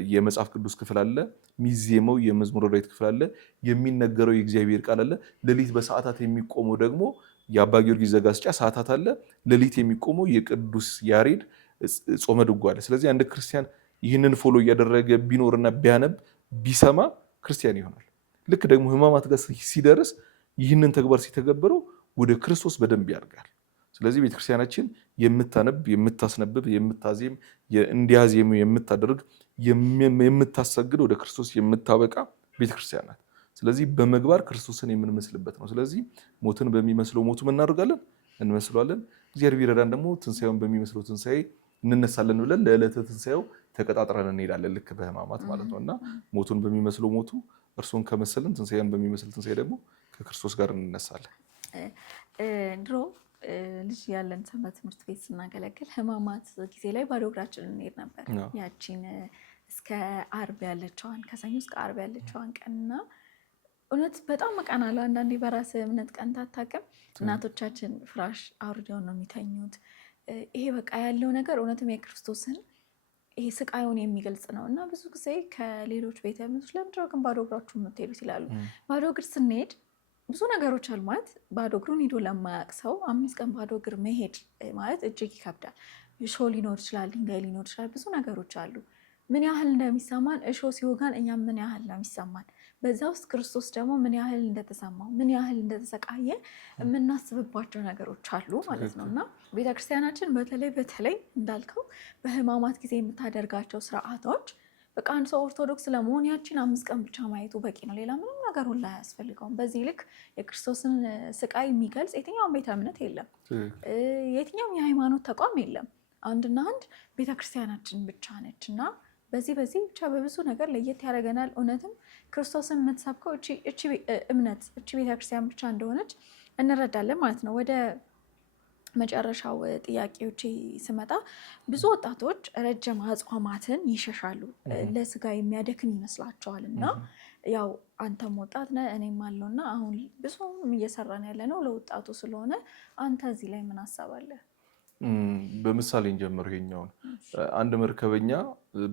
የመጽሐፍ ቅዱስ ክፍል አለ፣ የሚዜመው የመዝሙረ ዳዊት ክፍል አለ፣ የሚነገረው የእግዚአብሔር ቃል አለ። ሌሊት በሰዓታት የሚቆመው ደግሞ የአባ ጊዮርጊስ ዘጋስጫ ሰዓታት አለ። ሌሊት የሚቆመው የቅዱስ ያሬድ ጾመ ድጓ አለ። ስለዚህ አንድ ክርስቲያን ይህንን ፎሎ እያደረገ ቢኖርና ቢያነብ ቢሰማ ክርስቲያን ይሆናል። ልክ ደግሞ ሕማማት ጋር ሲደርስ ይህንን ተግባር ሲተገብረው ወደ ክርስቶስ በደንብ ያድጋል። ስለዚህ ቤተክርስቲያናችን የምታነብ፣ የምታስነብብ፣ የምታዜም፣ እንዲያዜሙ የምታደርግ፣ የምታሰግድ፣ ወደ ክርስቶስ የምታበቃ ቤተክርስቲያን ናት። ስለዚህ በመግባር ክርስቶስን የምንመስልበት ነው። ስለዚህ ሞትን በሚመስለው ሞቱ እናደርጋለን፣ እንመስለዋለን። እግዚአብሔር ቢረዳን ደግሞ ትንሣኤውን በሚመስለው ትንሣኤ እንነሳለን ብለን ለዕለተ ትንሣኤው ተቀጣጥረን እንሄዳለን። ልክ በሕማማት ማለት ነው እና ሞቱን በሚመስለው ሞቱ እርሱን ከመሰልን ትንሣኤን በሚመስል ትንሣኤ ደግሞ ከክርስቶስ ጋር እንነሳለን። ድሮ ልጅ ያለን ሰንበት ትምህርት ቤት ስናገለግል ሕማማት ጊዜ ላይ ባዶ እግራችንን እንሄድ ነበር። ያቺን እስከ ዓርብ ያለችዋን ከሰኞ እስከ ዓርብ ያለችዋን ቀንና እውነት በጣም እቀናለሁ አንዳንዴ በራስ እምነት ቀንታ አታውቅም። እናቶቻችን ፍራሽ አውርደው ነው የሚተኙት። ይሄ በቃ ያለው ነገር እውነትም የክርስቶስን ይሄ ስቃዩን የሚገልጽ ነው። እና ብዙ ጊዜ ከሌሎች ቤተ እምነቶች ለምንድን ነው ግን ባዶ እግራችሁ የምትሄዱት ይላሉ። ባዶ እግር ስንሄድ ብዙ ነገሮች አሉ ማለት ባዶ እግሩን ሂዶ ለማያውቅ ሰው 5 ቀን ባዶ እግር መሄድ ማለት እጅግ ይከብዳል። እሾህ ሊኖር ይችላል፣ ድንጋይ ሊኖር ይችላል፣ ብዙ ነገሮች አሉ። ምን ያህል እንደሚሰማን እሾህ ሲወጋን እኛም ምን ያህል ነው የሚሰማን። በዛ ውስጥ ክርስቶስ ደግሞ ምን ያህል እንደተሰማው ምን ያህል እንደተሰቃየ የምናስብባቸው ነገሮች አሉ ማለት ነው። እና ቤተክርስቲያናችን በተለይ እንዳልከው በሕማማት ጊዜ የምታደርጋቸው ስርዓቶች በቃ አንድ ሰው ኦርቶዶክስ ለመሆን ያችን 5 ቀን ብቻ ማየቱ በቂ ነው። ሌላ ምንም ነገር ሁላ አያስፈልገውም። በዚህ ልክ የክርስቶስን ስቃይ የሚገልጽ የትኛውም ቤተ እምነት የለም፣ የትኛውም የሃይማኖት ተቋም የለም። አንድና አንድ ቤተክርስቲያናችን ብቻ ነች። እና በዚህ ብቻ በብዙ ነገር ለየት ያደርገናል። እውነትም ክርስቶስን የምትሰብከው እቺ እምነት እቺ ቤተክርስቲያን ብቻ እንደሆነች እንረዳለን ማለት ነው። ወደ መጨረሻው ጥያቄዎች ስመጣ ብዙ ወጣቶች ረጅም አጽዋማትን ይሸሻሉ፣ ለስጋ የሚያደክም ይመስላቸዋል። እና ያው አንተም ወጣት ነህ እኔም አለው እና አሁን ብዙም እየሰራን ያለ ነው ለወጣቱ ስለሆነ አንተ እዚህ ላይ ምን ሀሳብ አለ? በምሳሌ እንጀምር። ይሄኛውን አንድ መርከበኛ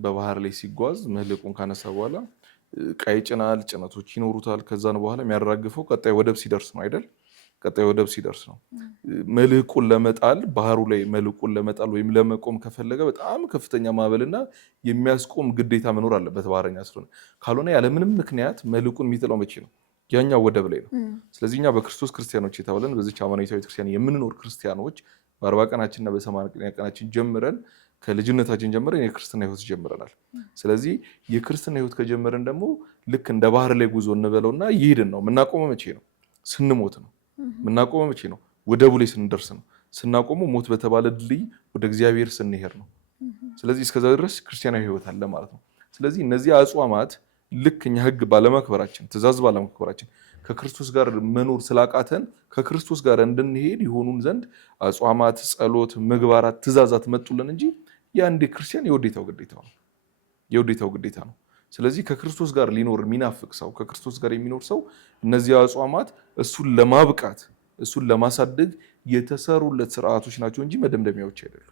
በባህር ላይ ሲጓዝ መልህቁን ካነሳ በኋላ ቀይ ጭናል፣ ጭነቶች ይኖሩታል። ከዛን በኋላ የሚያራግፈው ቀጣይ ወደብ ሲደርስ ነው አይደል? ቀጣይ ወደብ ሲደርስ ነው። መልህቁን ለመጣል ባህሩ ላይ መልህቁን ለመጣል ወይም ለመቆም ከፈለገ በጣም ከፍተኛ ማዕበልና የሚያስቆም ግዴታ መኖር አለበት ባህረኛ ስለሆነ። ካልሆነ ያለምንም ምክንያት መልህቁን የሚጥለው መቼ ነው? ያኛው ወደብ ላይ ነው። ስለዚህ እኛ በክርስቶስ ክርስቲያኖች የተባለን በዚች አማናዊት ቤተክርስቲያን የምንኖር ክርስቲያኖች በ40 ቀናችንና በ80 ቀናችን ጀምረን ከልጅነታችን ጀምረን የክርስትና ህይወት ጀምረናል። ስለዚህ የክርስትና ህይወት ከጀመረን ደግሞ ልክ እንደ ባህር ላይ ጉዞ እንበለውና ይሄድን ነው። የምናቆመው መቼ ነው? ስንሞት ነው። የምናቆመው መቼ ነው? ወደቡ ላይ ስንደርስ ነው። ስናቆመው ሞት በተባለ ድልድይ ወደ እግዚአብሔር ስንሄድ ነው። ስለዚህ እስከዛ ድረስ ክርስቲያናዊ ህይወት አለ ማለት ነው። ስለዚህ እነዚህ አጽዋማት ልክ እኛ ህግ ባለማክበራችን፣ ትእዛዝ ባለማክበራችን ከክርስቶስ ጋር መኖር ስላቃተን ከክርስቶስ ጋር እንድንሄድ ይሆኑን ዘንድ አጽዋማት፣ ጸሎት፣ ምግባራት፣ ትእዛዛት መጡልን እንጂ የአንድ ክርስቲያን የውዴታው ግዴታ ነው። ስለዚህ ከክርስቶስ ጋር ሊኖር የሚናፍቅ ሰው፣ ከክርስቶስ ጋር የሚኖር ሰው እነዚህ አጽዋማት እሱን ለማብቃት እሱን ለማሳደግ የተሰሩለት ስርዓቶች ናቸው እንጂ መደምደሚያዎች አይደሉም።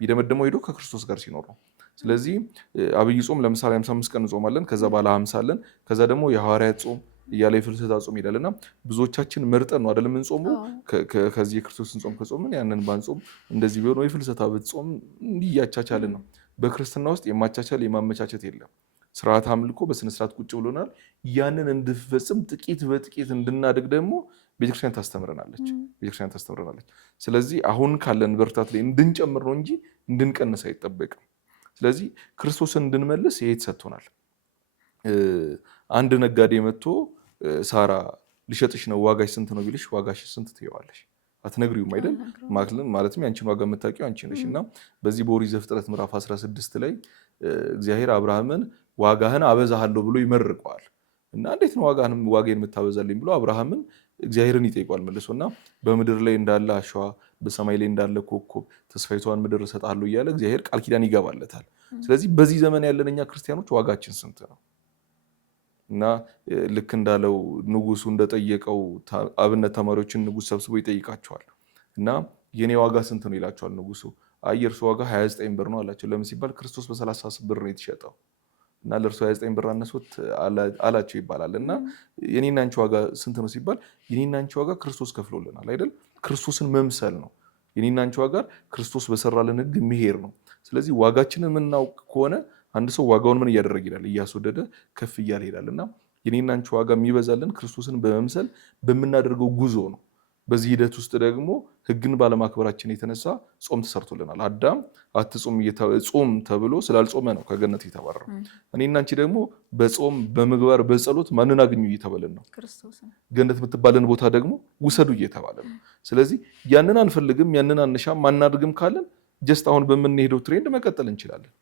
ቢደመደመው ሄዶ ከክርስቶስ ጋር ሲኖር ነው። ስለዚህ አብይ ጾም ለምሳሌ 55 ቀን እንጾማለን፣ ከዛ ባለ 50 አለን፣ ከዛ ደግሞ የሐዋርያት ጾም እያለ የፍልሰታ ጾም ይላልና ብዙዎቻችን መርጠን ነው አይደለም እንጾመው። ከዚህ የክርስቶስን ጾም ከጾምን ያንን ባንጾም እንደዚህ ቢሆን ወይ ፍልሰታ ብትጾም እንዲያቻቻልን ነው። በክርስትና ውስጥ የማቻቻል የማመቻቸት የለም። ስርዓት አምልኮ በስነ ስርዓት ቁጭ ብሎናል። ያንን እንድፈጽም ጥቂት በጥቂት እንድናድግ ደግሞ ቤተክርስቲያን ታስተምረናለች። ስለዚህ አሁን ካለን በርታት ላይ እንድንጨምር ነው እንጂ እንድንቀንስ አይጠበቅም። ስለዚህ ክርስቶስን እንድንመልስ ይሄ ተሰጥቶናል። አንድ ነጋዴ መጥቶ ሳራ ልሸጥሽ ነው ዋጋሽ ስንት ነው ቢልሽ ዋጋሽ ስንት ትይዋለሽ? አትነግሪውም አይደል? ማለትም ያንቺን ዋጋ የምታውቂው አንቺ ነሽ። እና በዚህ በኦሪት ዘፍጥረት ምዕራፍ 16 ላይ እግዚአብሔር አብርሃምን ዋጋህን አበዛሃለሁ ብሎ ይመርቀዋል። እና እንዴት ነው ዋጋዬን የምታበዛልኝ ብሎ አብርሃምን እግዚአብሔርን ይጠይቋል መልሶ። እና በምድር ላይ እንዳለ አሸዋ በሰማይ ላይ እንዳለ ኮከብ ተስፋይቷን ምድር እሰጥሃለሁ እያለ እግዚአብሔር ቃል ኪዳን ይገባለታል። ስለዚህ በዚህ ዘመን ያለን እኛ ክርስቲያኖች ዋጋችን ስንት ነው? እና ልክ እንዳለው ንጉሱ እንደጠየቀው አብነት ተማሪዎችን ንጉስ ሰብስቦ ይጠይቃቸዋል። እና የኔ ዋጋ ስንት ነው ይላቸዋል ንጉሱ። የእርሱ ዋጋ 29 ብር ነው አላቸው። ለምን ሲባል ክርስቶስ በ30 ብር ነው የተሸጠው እና ለእርሱ 29 ብር አነሱት አላቸው ይባላል። እና የኔና አንቺ ዋጋ ስንት ነው ሲባል የኔና አንቺ ዋጋ ክርስቶስ ከፍሎልናል አይደል? ክርስቶስን መምሰል ነው። የኔና አንቺ ዋጋ ክርስቶስ በሰራልን ህግ መሄድ ነው። ስለዚህ ዋጋችንን የምናውቅ ከሆነ አንድ ሰው ዋጋውን ምን እያደረገ ይላል? እያስወደደ ከፍ እያለ ይላል። እና የኔና አንቺ ዋጋ የሚበዛልን ክርስቶስን በመምሰል በምናደርገው ጉዞ ነው። በዚህ ሂደት ውስጥ ደግሞ ህግን ባለማክበራችን የተነሳ ጾም ተሰርቶልናል። አዳም አትጾም ጾም ተብሎ ስላልጾመ ነው ከገነት የተባረረው። እኔና አንቺ ደግሞ በጾም በምግባር በጸሎት ማንን አግኙ እየተባለን ነው? ገነት የምትባለን ቦታ ደግሞ ውሰዱ እየተባለን ነው። ስለዚህ ያንን አንፈልግም፣ ያንን አንሻም፣ ማናድርግም ካለን ጀስት አሁን በምንሄደው ትሬንድ መቀጠል እንችላለን።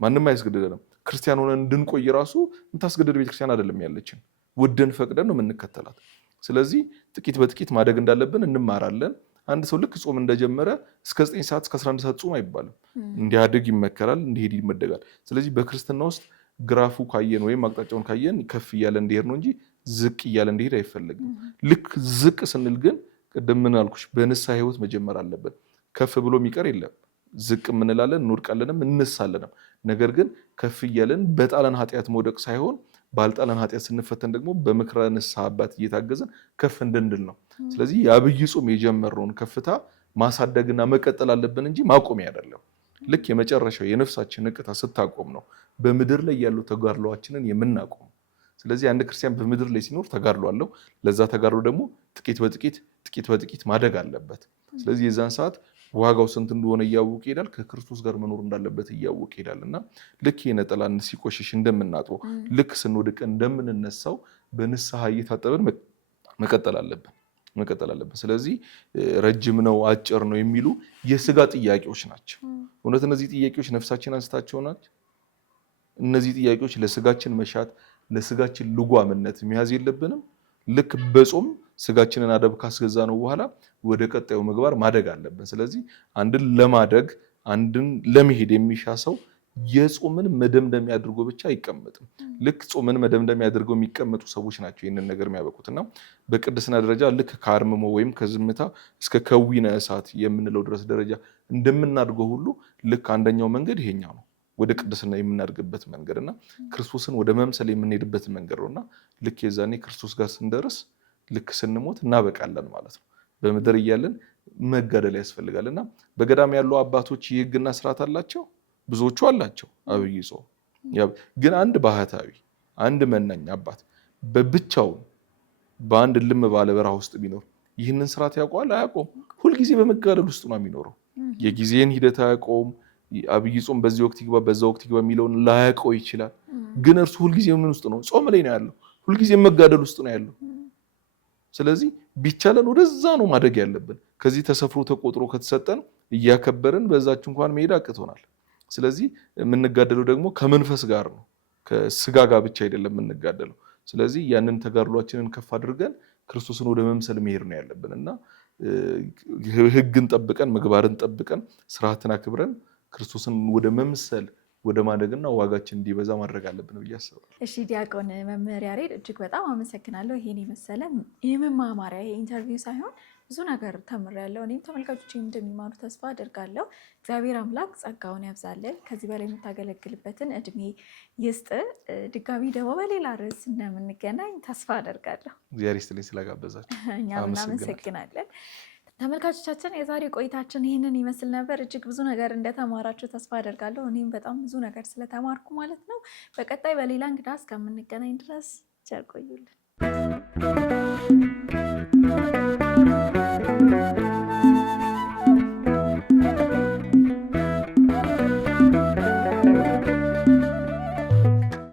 ማንም አያስገድደንም። ክርስቲያን ሆነን እንድንቆይ ራሱ የምታስገድድ ቤተክርስቲያን አይደለም ያለችን። ወደን ፈቅደን ነው የምንከተላት። ስለዚህ ጥቂት በጥቂት ማደግ እንዳለብን እንማራለን። አንድ ሰው ልክ ጾም እንደጀመረ እስከ 9 ሰዓት እስከ 11 ሰዓት ጾም አይባልም። እንዲያድግ ይመከራል፣ እንዲሄድ ይመደጋል። ስለዚህ በክርስትና ውስጥ ግራፉ ካየን ወይም አቅጣጫውን ካየን ከፍ እያለ እንዲሄድ ነው እንጂ ዝቅ እያለ እንዲሄድ አይፈልግም። ልክ ዝቅ ስንል ግን ቅድም ምን አልኩሽ በንስሐ ህይወት መጀመር አለበት። ከፍ ብሎ የሚቀር የለም። ዝቅ እንላለን፣ እንወድቃለንም፣ እንሳለንም። ነገር ግን ከፍ እያለን በጣለን ኃጢአት መውደቅ ሳይሆን ባልጣለን ኃጢአት ስንፈተን ደግሞ በምክረ ንስሐ አባት እየታገዘን ከፍ እንድንል ነው። ስለዚህ የአብይ ጾም የጀመርነውን ከፍታ ማሳደግና መቀጠል አለብን እንጂ ማቆሚያ አይደለም። ልክ የመጨረሻው የነፍሳችን እቅታ ስታቆም ነው በምድር ላይ ያለው ተጋድሏችንን የምናቆም። ስለዚህ አንድ ክርስቲያን በምድር ላይ ሲኖር ተጋድሎ አለው። ለዛ ተጋድሎ ደግሞ ጥቂት በጥቂት ማደግ አለበት። ስለዚህ የዛን ሰዓት ዋጋው ስንት እንደሆነ እያወቀ ይሄዳል። ከክርስቶስ ጋር መኖር እንዳለበት እያወቀ ይሄዳል። እና ልክ የነጠላን ሲቆሽሽ እንደምናጥበው ልክ ስንወድቅ እንደምንነሳው በንስሐ እየታጠበን መቀጠል አለብን። ስለዚህ ረጅም ነው አጭር ነው የሚሉ የስጋ ጥያቄዎች ናቸው። እውነት እነዚህ ጥያቄዎች ነፍሳችን አንስታቸው ናቸው። እነዚህ ጥያቄዎች ለስጋችን መሻት ለስጋችን ልጓምነት መያዝ የለብንም። ልክ በጾም ስጋችንን አደብ ካስገዛ ነው በኋላ ወደ ቀጣዩ ምግባር ማደግ አለብን። ስለዚህ አንድን ለማደግ አንድን ለመሄድ የሚሻ ሰው የጾምን መደምደሚያ አድርጎ ብቻ አይቀመጥም። ልክ ጾምን መደምደሚያ አድርገው የሚቀመጡ ሰዎች ናቸው ይህንን ነገር የሚያበቁትና በቅድስና ደረጃ ልክ ከአርምሞ ወይም ከዝምታ እስከ ከዊነ እሳት የምንለው ድረስ ደረጃ እንደምናድገው ሁሉ ልክ አንደኛው መንገድ ይሄኛው ነው፣ ወደ ቅድስና የምናድግበት መንገድና ክርስቶስን ወደ መምሰል የምንሄድበት መንገድ ነውና ልክ የዛኔ ክርስቶስ ጋር ስንደርስ ልክ ስንሞት እናበቃለን ማለት ነው። በምድር እያለን መጋደል ያስፈልጋልና በገዳም ያሉ አባቶች የህግና ስርዓት አላቸው፣ ብዙዎቹ አላቸው። አብይ ጾም ግን አንድ ባህታዊ አንድ መናኝ አባት በብቻው በአንድ ልም ባለ በረሃ ውስጥ ቢኖር ይህንን ስርዓት ያውቀዋል? አያውቀውም። ሁልጊዜ በመጋደል ውስጥ ነው የሚኖረው። የጊዜን ሂደት አያውቀውም። አብይ ጾም በዚህ ወቅት ይግባ በዛ ወቅት ይግባ የሚለውን ላያውቀው ይችላል። ግን እርሱ ሁልጊዜ ምን ውስጥ ነው? ጾም ላይ ነው ያለው። ሁልጊዜ መጋደል ውስጥ ነው ያለው። ስለዚህ ቢቻለን ወደዛ ነው ማደግ ያለብን። ከዚህ ተሰፍሮ ተቆጥሮ ከተሰጠን እያከበርን በዛች እንኳን መሄድ አቅቶናል። ስለዚህ የምንጋደለው ደግሞ ከመንፈስ ጋር ነው፣ ከስጋ ጋር ብቻ አይደለም የምንጋደለው። ስለዚህ ያንን ተጋድሏችንን ከፍ አድርገን ክርስቶስን ወደ መምሰል መሄድ ነው ያለብን እና ህግን ጠብቀን ምግባርን ጠብቀን ስርዓትን አክብረን ክርስቶስን ወደ መምሰል ወደ ማደግና ዋጋችን እንዲበዛ ማድረግ አለብን ብዬ አስባለሁ። እሺ ዲያቆን መምህር ያሬድ እጅግ በጣም አመሰግናለሁ። ይሄን የመሰለ የመማማሪያ ኢንተርቪው ሳይሆን ብዙ ነገር ተምሬያለሁ። እኔም ተመልካቾቼም እንደሚማሩ ተስፋ አደርጋለሁ። እግዚአብሔር አምላክ ጸጋውን ያብዛልን፣ ከዚህ በላይ የምታገለግልበትን እድሜ ይስጥ። ድጋሚ ደግሞ በሌላ ርዕስ እንደምንገናኝ ተስፋ አደርጋለሁ። እግዚአብሔር ይስጥልኝ ስለጋበዛችሁ። እኛም እናመሰግናለን። ተመልካቾቻችን የዛሬ ቆይታችን ይህንን ይመስል ነበር። እጅግ ብዙ ነገር እንደተማራችሁ ተስፋ አደርጋለሁ። እኔም በጣም ብዙ ነገር ስለተማርኩ ማለት ነው። በቀጣይ በሌላ እንግዳ እስከምንገናኝ ድረስ ቸር ቆዩልን።